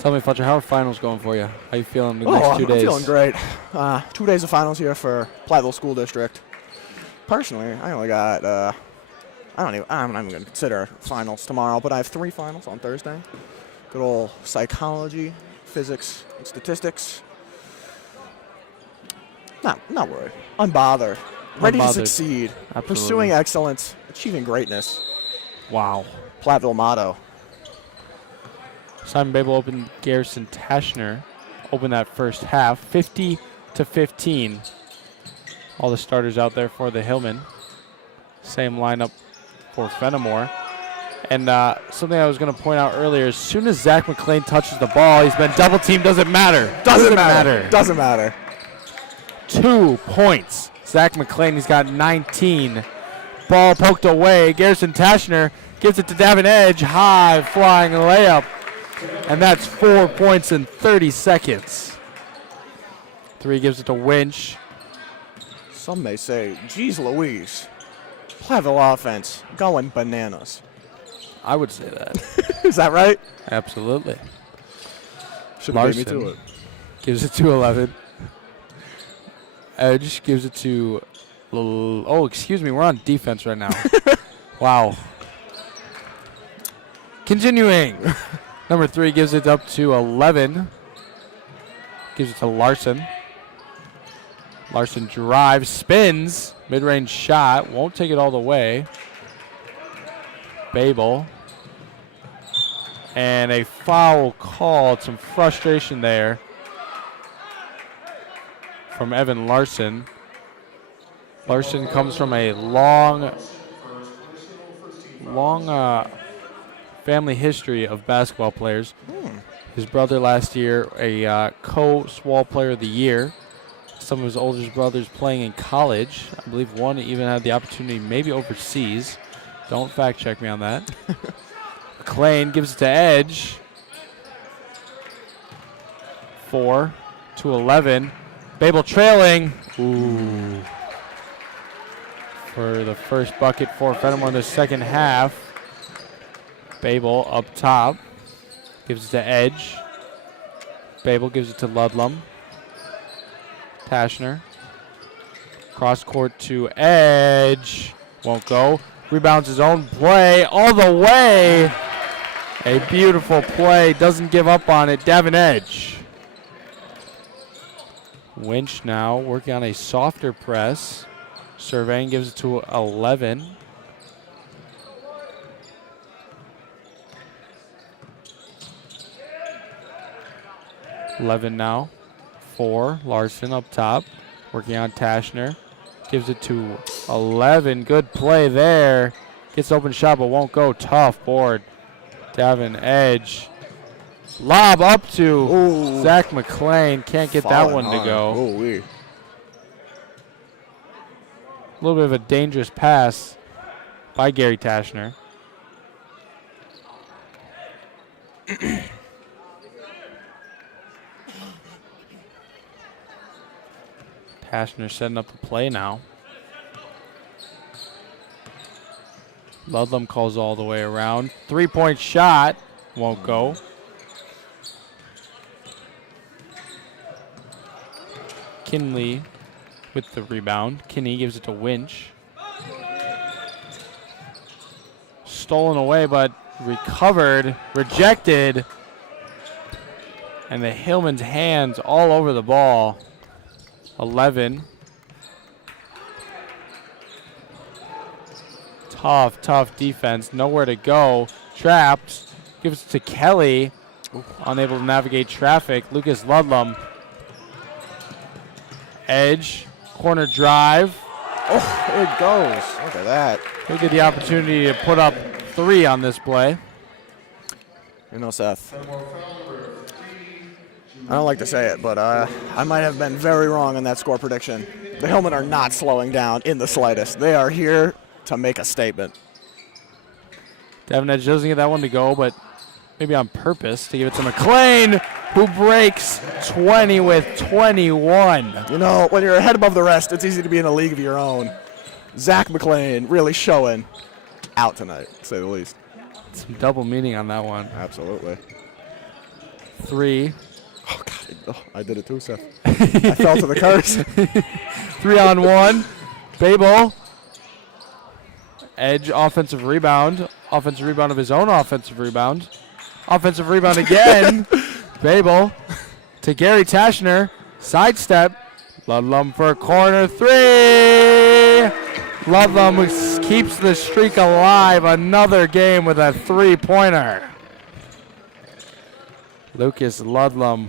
Tell me, Fletcher, how are finals going for you? How you feeling the next 2 days? I'm feeling great. 2 days of finals here for Platteville School District. Personally, I only got, I'm not even going to consider finals tomorrow, but I have 3 finals on Thursday. Good old psychology, physics, and statistics. Not worried. Unbothered. Ready to succeed. Absolutely. Pursuing excellence. Achieving greatness. Wow. Platteville motto. Simon Babel opened Garrison Tashner. Opened that first half. 50-15. All the starters out there for the Hillmen. Same lineup for Fennimore. And something I was going to point out earlier, as soon as Zach McLean touches the ball, he's been double teamed. Doesn't matter. Doesn't matter. 2 points. Zach McLean, he's got 19. Ball poked away. Garrison Tashner gives it to Davin Edge. High flying layup. And that's 4 points in 30 seconds. 3 gives it to Winch. Some may say, geez Louise, Platteville offense going bananas. I would say that. Is that right? Absolutely. Should have beat me to it. Gives it to 11. Edge gives it to... Oh, excuse me. We're on defense right now. Wow. Continuing. Number 3 gives it up to 11. Gives it to Larson. Larson drives, spins. Mid-range shot. Won't take it all the way. Babel. And a foul called. Some frustration there from Evan Larson. Larson comes from a long family history of basketball players. His brother last year, a co-SWAL Player of the Year. Some of his older brothers playing in college. I believe one even had the opportunity maybe overseas. Don't fact check me on that. McLean gives it to Edge. 4-11. Babel trailing. Ooh. For the first bucket for Fennimore in the second half. Babel up top. Gives it to Edge. Babel gives it to Ludlum. Tashner. Cross court to Edge. Won't go. Rebounds his own play all the way. A beautiful play. Doesn't give up on it. Davin Edge. Winch now working on a softer press. Surveying gives it to 11. Now. 4. Larson up top. Working on Tashner. Gives it to 11. Good play there. Gets open shot but won't go. Tough board. Davin Edge. Lob up to Zach McLean. Can't get that one to go. Ooh-wee. A little bit of a dangerous pass by Gary Tashner. Tashner setting up the play now. Ludlum calls all the way around. 3-point shot. Won't go. Kinley with the rebound. Kinney gives it to Winch. Stolen away, but recovered. Rejected. And the Hillman's hands all over the ball. 11. Tough defense. Nowhere to go. Trapped. Gives it to Kelly. Unable to navigate traffic. Lucas Ludlum. Edge. Corner drive. Oh, it goes. Look at that. He'll get the opportunity to put up 3 on this play. You know, Seth, I don't like to say it, but I might have been very wrong on that score prediction. The Hillmen are not slowing down in the slightest. They are here to make a statement. Davin Edge doesn't get that one to go, but maybe on purpose to give it to McLean, who breaks 20 with 21. You know, when you're ahead above the rest, it's easy to be in a league of your own. Zach McLean really showing out tonight, to say the least. Some double meaning on that one. Absolutely. 3. Oh, God. Oh, I did it too, Seth. I fell to the curse. 3 on 1. Babel. Edge offensive rebound. Offensive rebound of his own offensive rebound. Offensive rebound again. Babel to Gary Tashner. Sidestep. Ludlum for a corner 3. Ludlum keeps the streak alive. Another game with a 3-pointer. Lucas Ludlum.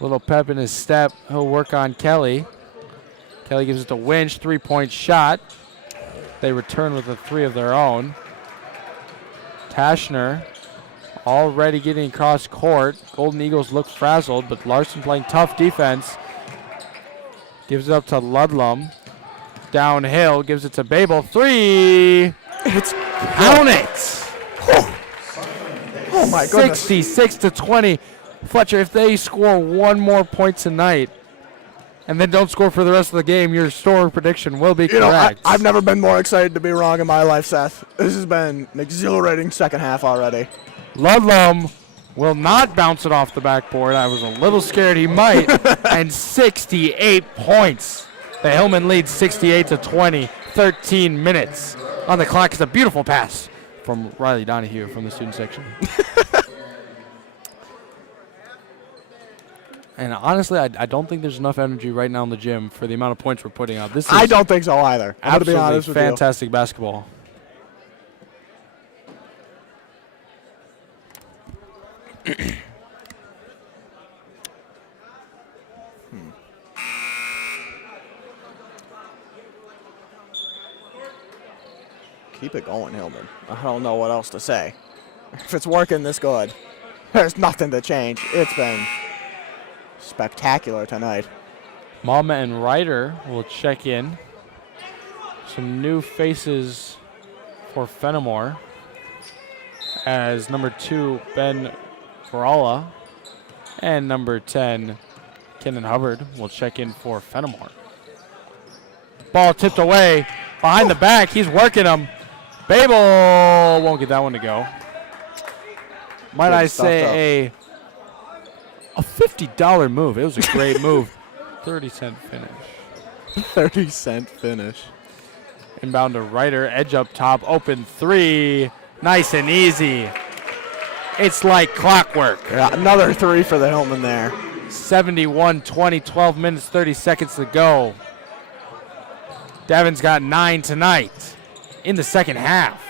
Little pep in his step. He'll work on Kelly. Kelly gives it to Winch. 3-point shot. They return with a 3 of their own. Tashner already getting across court. Golden Eagles look frazzled, but Larson playing tough defense. Gives it up to Ludlum. Downhill, gives it to Babel. 3. It's count it. Oh my goodness. 66 to 20. Fletcher, if they score one more point tonight and then don't score for the rest of the game, your score prediction will be correct. I've never been more excited to be wrong in my life, Seth. This has been an exhilarating second half already. Ludlum will not bounce it off the backboard. I was a little scared he might. And 68 points. The Hillman leads 68 to 20. 13 minutes on the clock. It's a beautiful pass from Riley Donahue from the student section. And honestly, I don't think there's enough energy right now in the gym for the amount of points we're putting up. This is I don't think so either. I'm going to be honest with you. Fantastic basketball. Keep it going, Hillman. I don't know what else to say. If it's working this good, there's nothing to change. It's been spectacular tonight. Mama and Ryder will check in. Some new faces for Fennimore as number 2, Ben Coralla, and number 10, Kenan Hubbard, will check in for Fennimore. Ball tipped away behind the back. He's working him. Babel won't get that one to go. Might I say a $50 move. It was a great move. 30-cent finish. 30-cent finish. Inbound to Ryder, edge up top, open 3, nice and easy. It's like clockwork. Yeah, another 3 for the Hillman there. 71-20, 12 minutes, 30 seconds to go. Devin's got 9 tonight in the second half.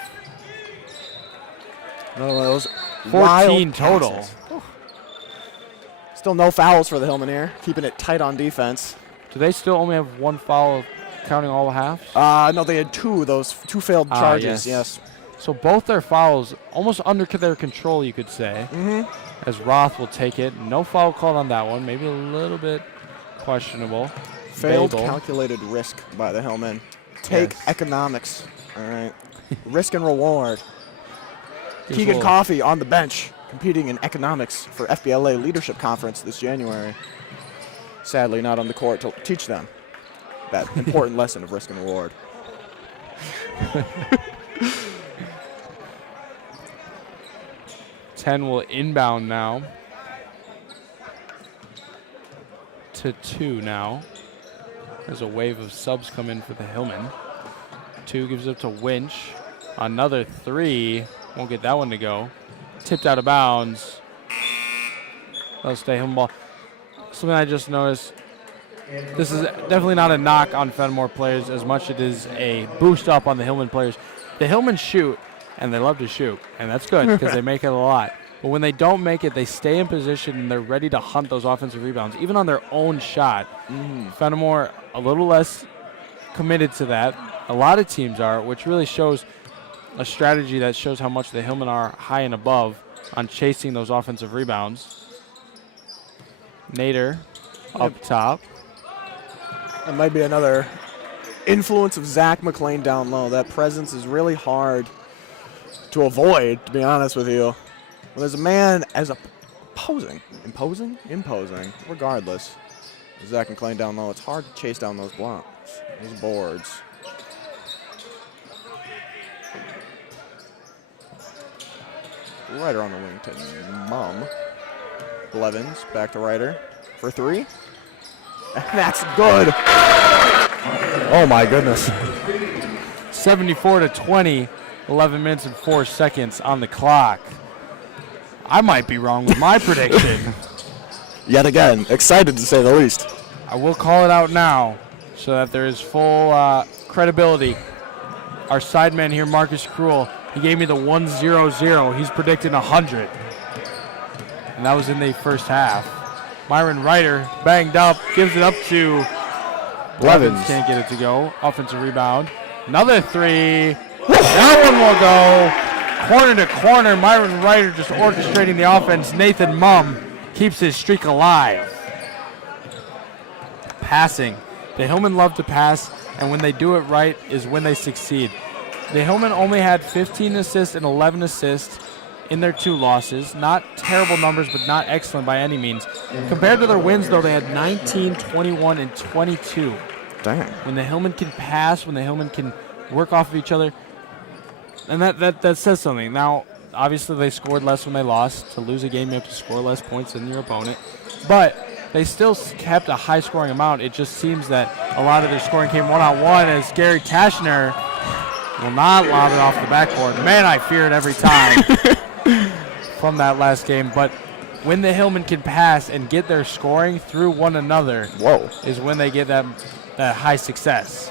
Another one of those 14 total. passes. Still no fouls for the Hillman here, keeping it tight on defense. Do they still only have 1 foul counting all the halves? No, they had 2 failed charges, yes. So both their fouls almost under their control, you could say. As Roth will take it. No foul called on that one. Maybe a little bit questionable. Failed Babel. calculated risk by the Hillman. Take economics, all right. Risk and reward. Keegan Coffey on the bench, competing in economics for FBLA Leadership Conference this January. Sadly, not on the court to teach them that important lesson of risk and reward. 10 will inbound now to 2 now. There's a wave of subs come in for the Hillman. 2 gives up to Winch. Another 3. Won't get that one to go. Tipped out of bounds. That'll stay Hillman ball. Something I just noticed. This is definitely not a knock on Fennimore players as much as it is a boost up on the Hillman players. The Hillman shoot, and they love to shoot, and that's good because they make it a lot. But when they don't make it, they stay in position and they're ready to hunt those offensive rebounds, even on their own shot. Fennimore a little less committed to that. A lot of teams are, which really shows a strategy that shows how much the Hillman are high and above on chasing those offensive rebounds. Nader up top. That might be another influence of Zach McLean down low. That presence is really hard to avoid, to be honest with you. When there's a man as imposing, regardless. Zach McLean down low, it's hard to chase down those blocks, those boards. Ryder on the wing to Mum. Blevins back to Ryder for 3. And that's good. Oh my goodness. 74-20, 11 minutes and 4 seconds on the clock. I might be wrong with my prediction. Yet again, excited to say the least. I will call it out now so that there is full credibility. Our sideman here, Marcus Krull, he gave me the 1-0-0. He's predicting 100. And that was in the first half. Myron Ryder banged up, gives it up to Blevins. Can't get it to go. Offensive rebound. Another 3. That one will go. Corner to corner. Myron Ryder just orchestrating the offense. Nathan Mum keeps his streak alive. Passing. The Hillmen love to pass, and when they do it right is when they succeed. The Hillmen only had 15 assists and 11 assists in their 2 losses. Not terrible numbers, but not excellent by any means. Compared to their wins, though, they had 19, 21, and 22. Dang. When the Hillmen can pass, when the Hillmen can work off of each other, and that says something. Now, obviously, they scored less when they lost. To lose a game, you have to score less points than your opponent. But they still kept a high-scoring amount. It just seems that a lot of their scoring came one-on-one as Gary Tashner will not lob it off the backboard. Man, I fear it every time from that last game. But when the Hillmen can pass and get their scoring through one another is when they get that high success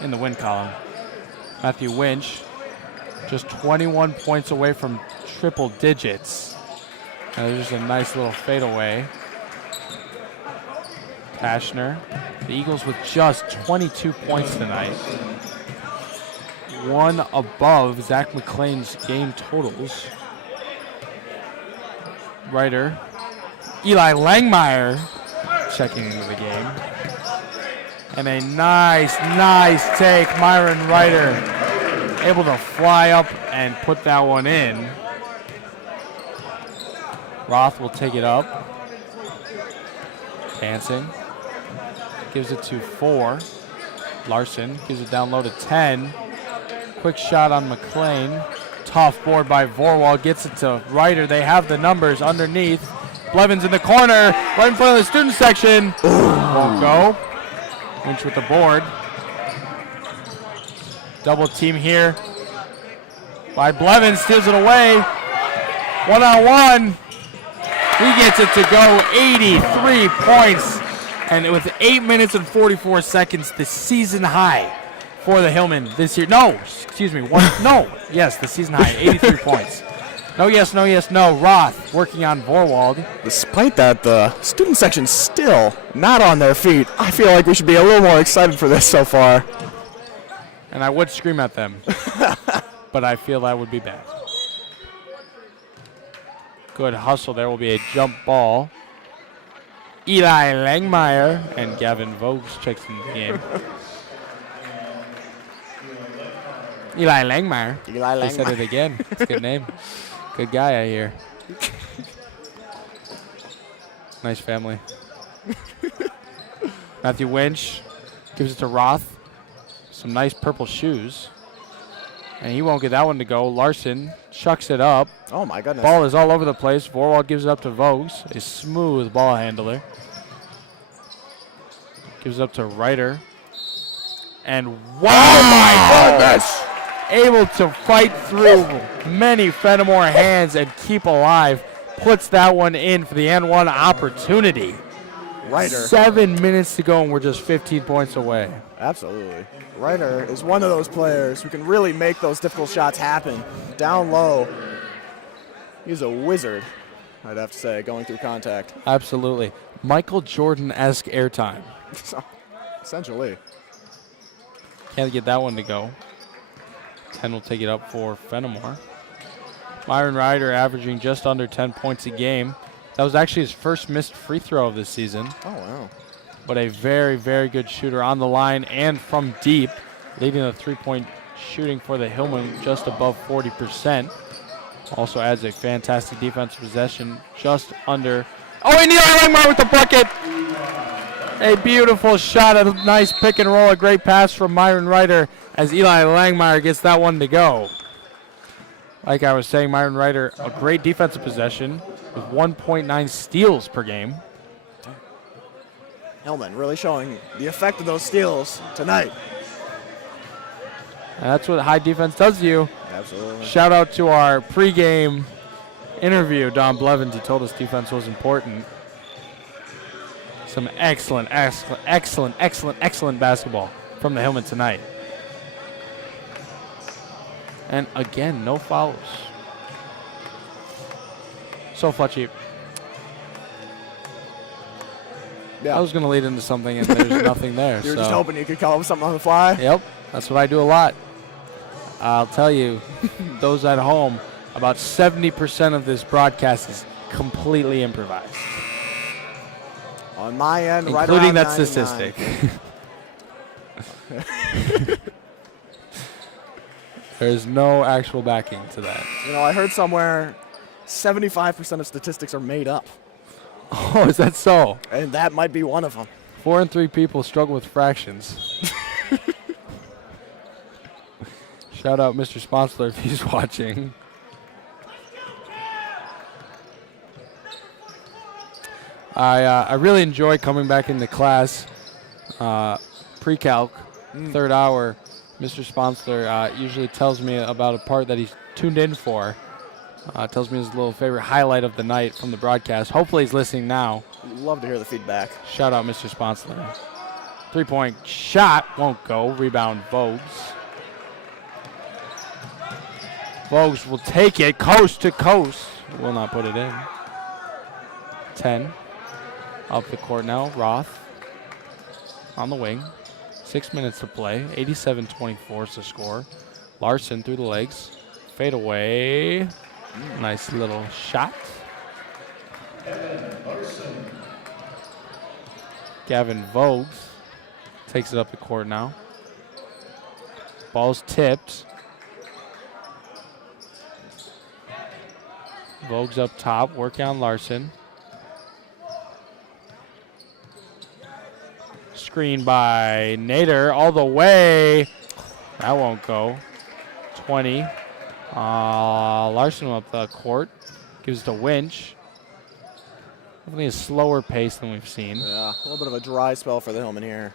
in the win column. Matthew Winch just 21 points away from triple digits. And there's just a nice little fadeaway. Tashner, the Eagles with just 22 points tonight. one above Zach McClain's game totals. Ryder. Eli Langmeyer checking into the game. And a nice take. Myron Ryder able to fly up and put that one in. Roth will take it up. Dancing. Gives it to 4. Larson gives it down low to 10. Quick shot on McClain. Tough board by Vorwald. Gets it to Ryder. They have the numbers underneath. Blevins in the corner, right in front of the student section. Won't go. Winch with the board. Double team here by Blevins. Steals it away. 1-on-1. He gets it to go. 83 points. And with 8 minutes and 44 seconds, the season high for the Hillmen this year. No, excuse me. Yes, the season high. 83 points. No, yes, no, yes, no. Roth working on Vorwald. Despite that, the student section's still not on their feet. I feel like we should be a little more excited for this so far. And I would scream at them, but I feel that would be bad. Good hustle. There will be a jump ball. Eli Langmeyer and Gavin Voges checks in the game. Eli Langmeyer. They said it again. It's a good name. Good guy, I hear. Nice family. Matthew Winch gives it to Roth. Some nice purple shoes. And he won't get that one to go. Larson chucks it up. Oh, my goodness. Ball is all over the place. Vorwald gives it up to Voges, a smooth ball handler. Gives it up to Ryder. And wow, my goodness! Able to fight through many Fennimore hands and keep alive. Puts that one in for the N1 opportunity. Ryder. 7 minutes to go, and we're just 15 points away. Absolutely. Ryder is one of those players who can really make those difficult shots happen. Down low. He's a wizard, I'd have to say, going through contact. Absolutely. Michael Jordan-esque airtime. Essentially. Can't get that one to go. 10 will take it up for Fennimore. Myron Ryder averaging just under 10 points a game. That was actually his first missed free throw of this season. Oh, wow. But a very, very good shooter on the line and from deep, leading the three-point shooting for the Hillmen just above 40%. Also adds a fantastic defensive possession just under. Oh, and Eli Langmeyer with the bucket. A beautiful shot, a nice pick and roll, a great pass from Myron Ryder as Eli Langmeyer gets that one to go. Like I was saying, Myron Ryder, a great defensive possession with 1.9 steals per game. Hillman really showing the effect of those steals tonight. And that's what high defense does to you. Absolutely. Shout out to our pregame interview, Don Blevins. He told us defense was important. Some excellent basketball from the Hillmen tonight. And again, no fouls. So Fletchy. Yeah. I was going to lead into something, and there's nothing there. You were so. just hoping you could come up with something on the fly? Yep, that's what I do a lot. I'll tell you, those at home, about 70% of this broadcast is completely improvised. On my end, right including around that 99. statistic. There's no actual backing to that. You know, I heard somewhere 75% of statistics are made up. Oh, is that so? And that might be one of them. 4 in 3 people struggle with fractions. Shout out Mr. Sponsler if he's watching. I really enjoy coming back into class. Pre-calc, third hour, Mr. Sponsler usually tells me about a part that he's tuned in for. Tells me his little favorite highlight of the night from the broadcast. Hopefully he's listening now. We'd love to hear the feedback. Shout out Mr. Sponsler. 3-point shot won't go. Rebound Voges. Voges will take it coast to coast. Will not put it in. 10. Up the court now. Roth on the wing. 6 minutes to play. 87-24 is the score. Larson through the legs. Fade away. Nice little shot. Gavin Vogues takes it up the court now. Ball's tipped. Vogues up top, working on Larson. Screen by Nader all the way. That won't go. 20. Larson up the court. Gives it to Winch. Definitely a slower pace than we've seen. Yeah, a little bit of a dry spell for the Hillman here.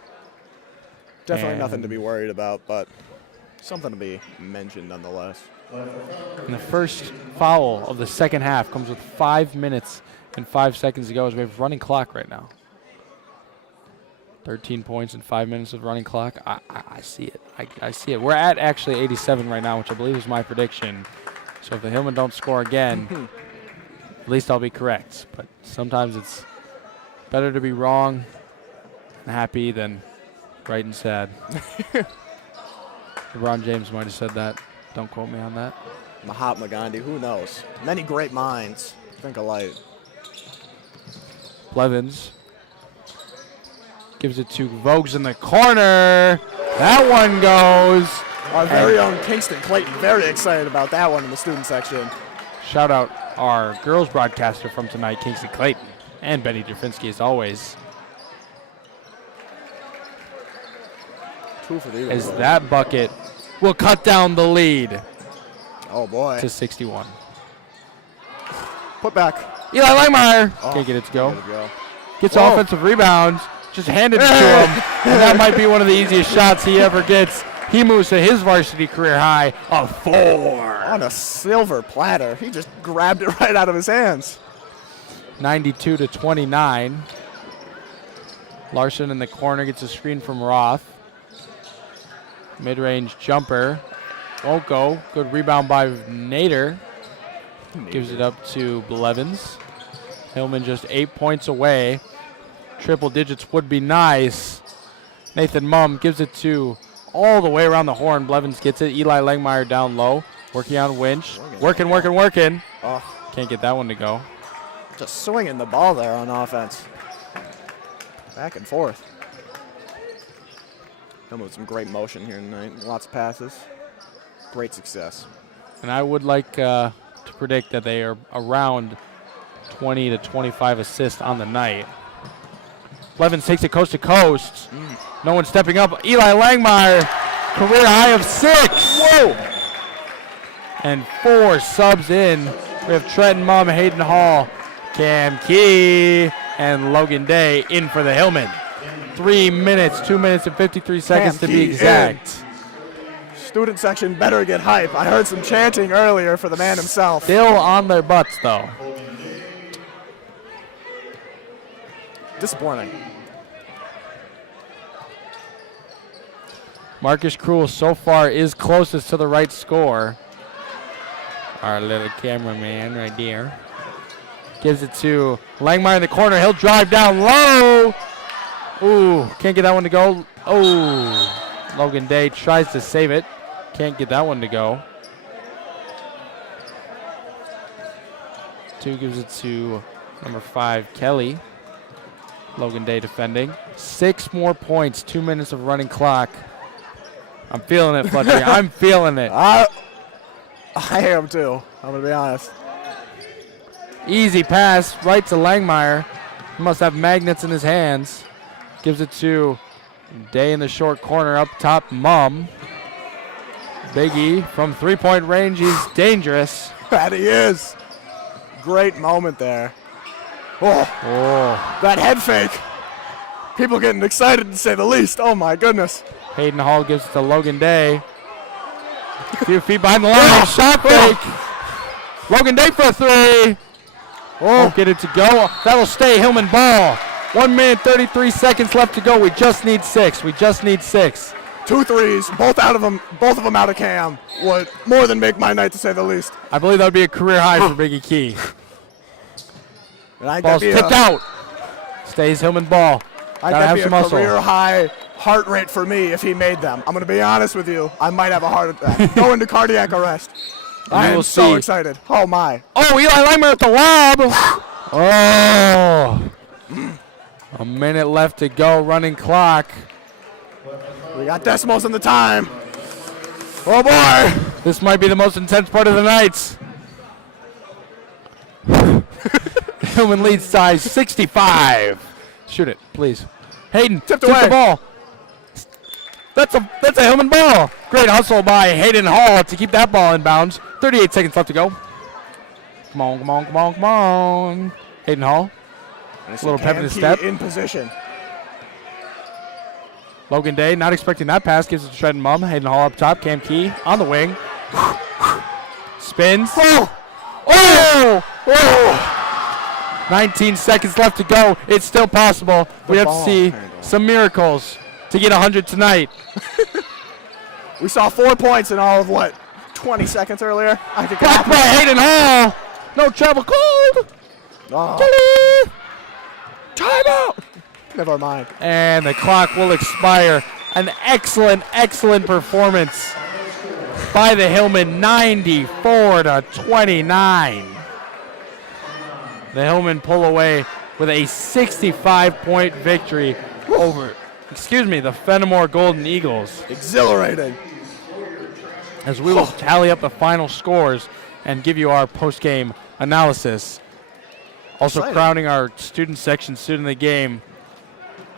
Definitely nothing to be worried about, but something to be mentioned nonetheless. And the first foul of the second half comes with 5 minutes and 5 seconds to go as we have running clock right now. 13 points in 5 minutes of running clock. I see it. I see it. We're at actually 87 right now, which I believe is my prediction. So if the Hillmen don't score again, at least I'll be correct. But sometimes it's better to be wrong and happy than right and sad. LeBron James might have said that. Don't quote me on that. Mahatma Gandhi, who knows? Many great minds think alike. Blevins gives it to Vogues in the corner. That one goes. Our very own Kingston Clayton, very excited about that one in the student section. Shout out our girls broadcaster from tonight, Kingston Clayton, and Benny Drafinski as always. 2 for the As that bucket will cut down the lead Oh boy. to 61. Put back. Eli Langmeyer Oh, can't get it to go. there we go. Gets Whoa. offensive rebounds, just handed it to him, and that might be one of the easiest shots he ever gets. He moves to his varsity career high of 4. On a silver platter. He just grabbed it right out of his hands. 92 to 29. Larson in the corner gets a screen from Roth. Mid-range jumper. Won't go. Good rebound by Nader. Gives it up to Blevins. Hillman just 8 points away. Triple digits would be nice. Nathan Mumm gives it to all the way around the horn. Blevins gets it. Eli Langmeyer down low. Working on Winch. Working. Oh, Can't get that one to go. just swinging the ball there on offense. Back and forth. Hillman with some great motion here tonight. Lots of passes. Great success. And I would like to predict that they are around 20 to 25 assists on the night. Blevins takes it coast to coast. No one stepping up. Eli Langmeyer, career high of 6. Whoa! And 4 subs in. We have Trenton Mumm, Hayden Hall, Cam Key, and Logan Day in for the Hillmen. 3 minutes, 2 minutes and 53 seconds to be Key exact. Student section better get hype. I heard some chanting earlier for the man himself. Still on their butts though. Disappointing. Marcus Krul so far is closest to the right score. Our little cameraman right there. Gives it to Langmeyer in the corner. He'll drive down low. Ooh, can't get that one to go. Oh, Logan Day tries to save it. Can't get that one to go. 2 gives it to number 5, Kelly. Logan Day defending. 6 more points, 2 minutes of running clock. I'm feeling it, Fletcher. I'm feeling it. I am too. I'm going to be honest. Easy pass right to Langmeyer. He must have magnets in his hands. Gives it to Day in the short corner up top. Mumm. Biggie from 3-point range. He's dangerous. That he is. Great moment there. Oh, Oh. that head fake. People getting excited to say the least. Oh my goodness. Hayden Hall gives it to Logan Day. A few feet behind the line. Shot fake. Logan Day for a 3. Won't get it to go. That'll stay Hillman ball. 1 minute, 33 seconds left to go. We just need 6. We just need 6. 2 threes, both of them out of Cam. Would more than make my night, to say the least. I believe that would be a career high for Biggie Key. And I think Ball's that'd be tipped out. Stays Hillman ball. I Gotta have think some that'd be a muscle. career high heart rate for me if he made them. I'm going to be honest with you. I might have a heart attack. Go into cardiac arrest. I am so excited. Oh, my. Oh, Eli Langmeyer with the lob. Oh. A minute left to go, running clock. We got decimals in the time. Oh, boy. This might be the most intense part of the night. Hillman leads size 65. Shoot it, please. Hayden, Tipped tip away. the ball. That's a Hillman ball. Great hustle by Hayden Hall to keep that ball in bounds. 38 seconds left to go. Come on, come on, come on, come on. Hayden Hall. A little pep in his step. In position. Logan Day not expecting that pass. Gives it to Shred and Mum. Hayden Hall up top. Cam Key on the wing. Spins. Oh! Oh! Oh! 19 seconds left to go. It's still possible. We have to see some miracles to get 100 tonight. We saw 4 points in all of, 20 seconds earlier? I think Blocked by Hayden Hall. No travel called. Oh. Timeout! Never mind. And the clock will expire. An excellent, excellent performance by the Hillmen, 94-29. The Hillmen pull away with a 65-point victory over, the Fennimore Golden Eagles. Exhilarating. As we will tally up the final scores and give you our post-game analysis. Also crowning our student section student of the game.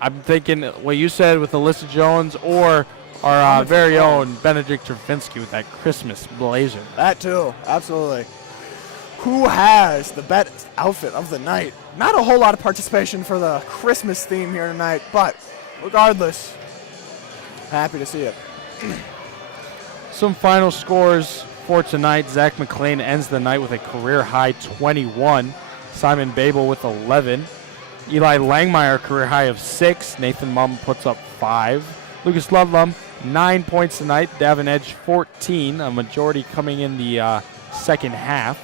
I'm thinking what you said with Alyssa Jones or our very own Benedict Travinsky with that Christmas blazer. That too, absolutely. Who has the best outfit of the night? Not a whole lot of participation for the Christmas theme here tonight, but regardless, happy to see it. Some final scores for tonight. Zach McLean ends the night with a career-high 21. Simon Babel with 11. Eli Langmeyer, career-high of 6. Nathan Mum puts up 5. Lucas Ludlum, 9 points tonight. Davin Edge, 14. A majority coming in the second half.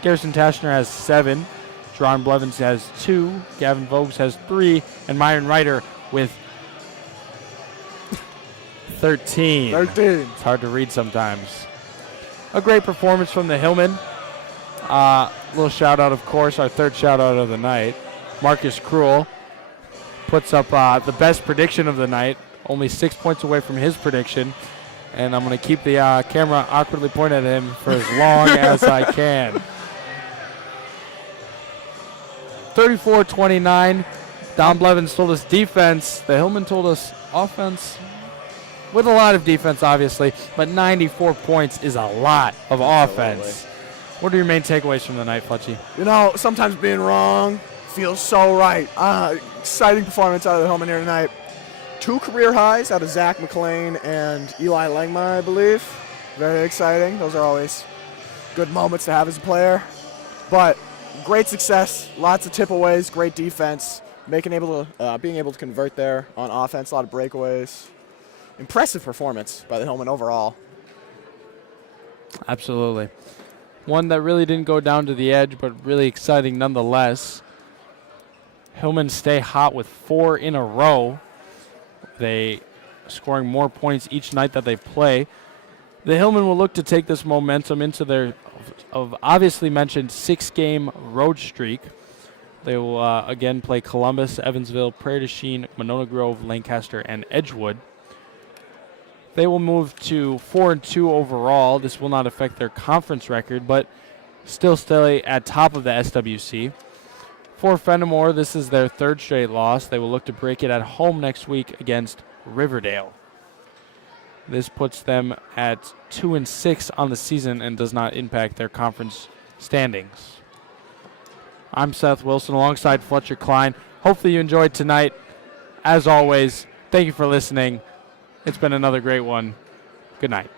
Garrison Tashner has 7. Jerron Blevins has 2. Gavin Voges has 3. And Myron Ryder with 13. It's hard to read sometimes. A great performance from the Hillmen. Little shout out, of course, our third shout out of the night. Marcus Cruel puts up the best prediction of the night. Only 6 points away from his prediction. And I'm going to keep the camera awkwardly pointed at him for as long as I can. 34-29. Don Blevins told us defense. The Hillmen told us offense. With a lot of defense, obviously. But 94 points is a lot of offense. What are your main takeaways from the night, Fletchy? Sometimes being wrong feels so right. Exciting performance out of the Hillmen here tonight. 2 career highs out of Zach McLean and Eli Langmeyer, I believe. Very exciting. Those are always good moments to have as a player. But great success, lots of tip-aways, great defense, being able to convert there on offense, a lot of breakaways. Impressive performance by the Hillmen overall. Absolutely. One that really didn't go down to the edge, but really exciting nonetheless. Hillmen stay hot with 4 in a row. They scoring more points each night that they play. The Hillmen will look to take this momentum into their obviously mentioned 6-game road streak. They will again play Columbus, Evansville, Prairie du Chien, Monona Grove, Lancaster, and Edgewood. They will move to 4-2 overall. This will not affect their conference record, but still stay at top of the SWC. For Fennimore, this is their 3rd straight loss. They will look to break it at home next week against Riverdale. This puts them at 2-6 on the season and does not impact their conference standings. I'm Seth Wilson alongside Fletcher Klein. Hopefully you enjoyed tonight. As always, thank you for listening. It's been another great one. Good night.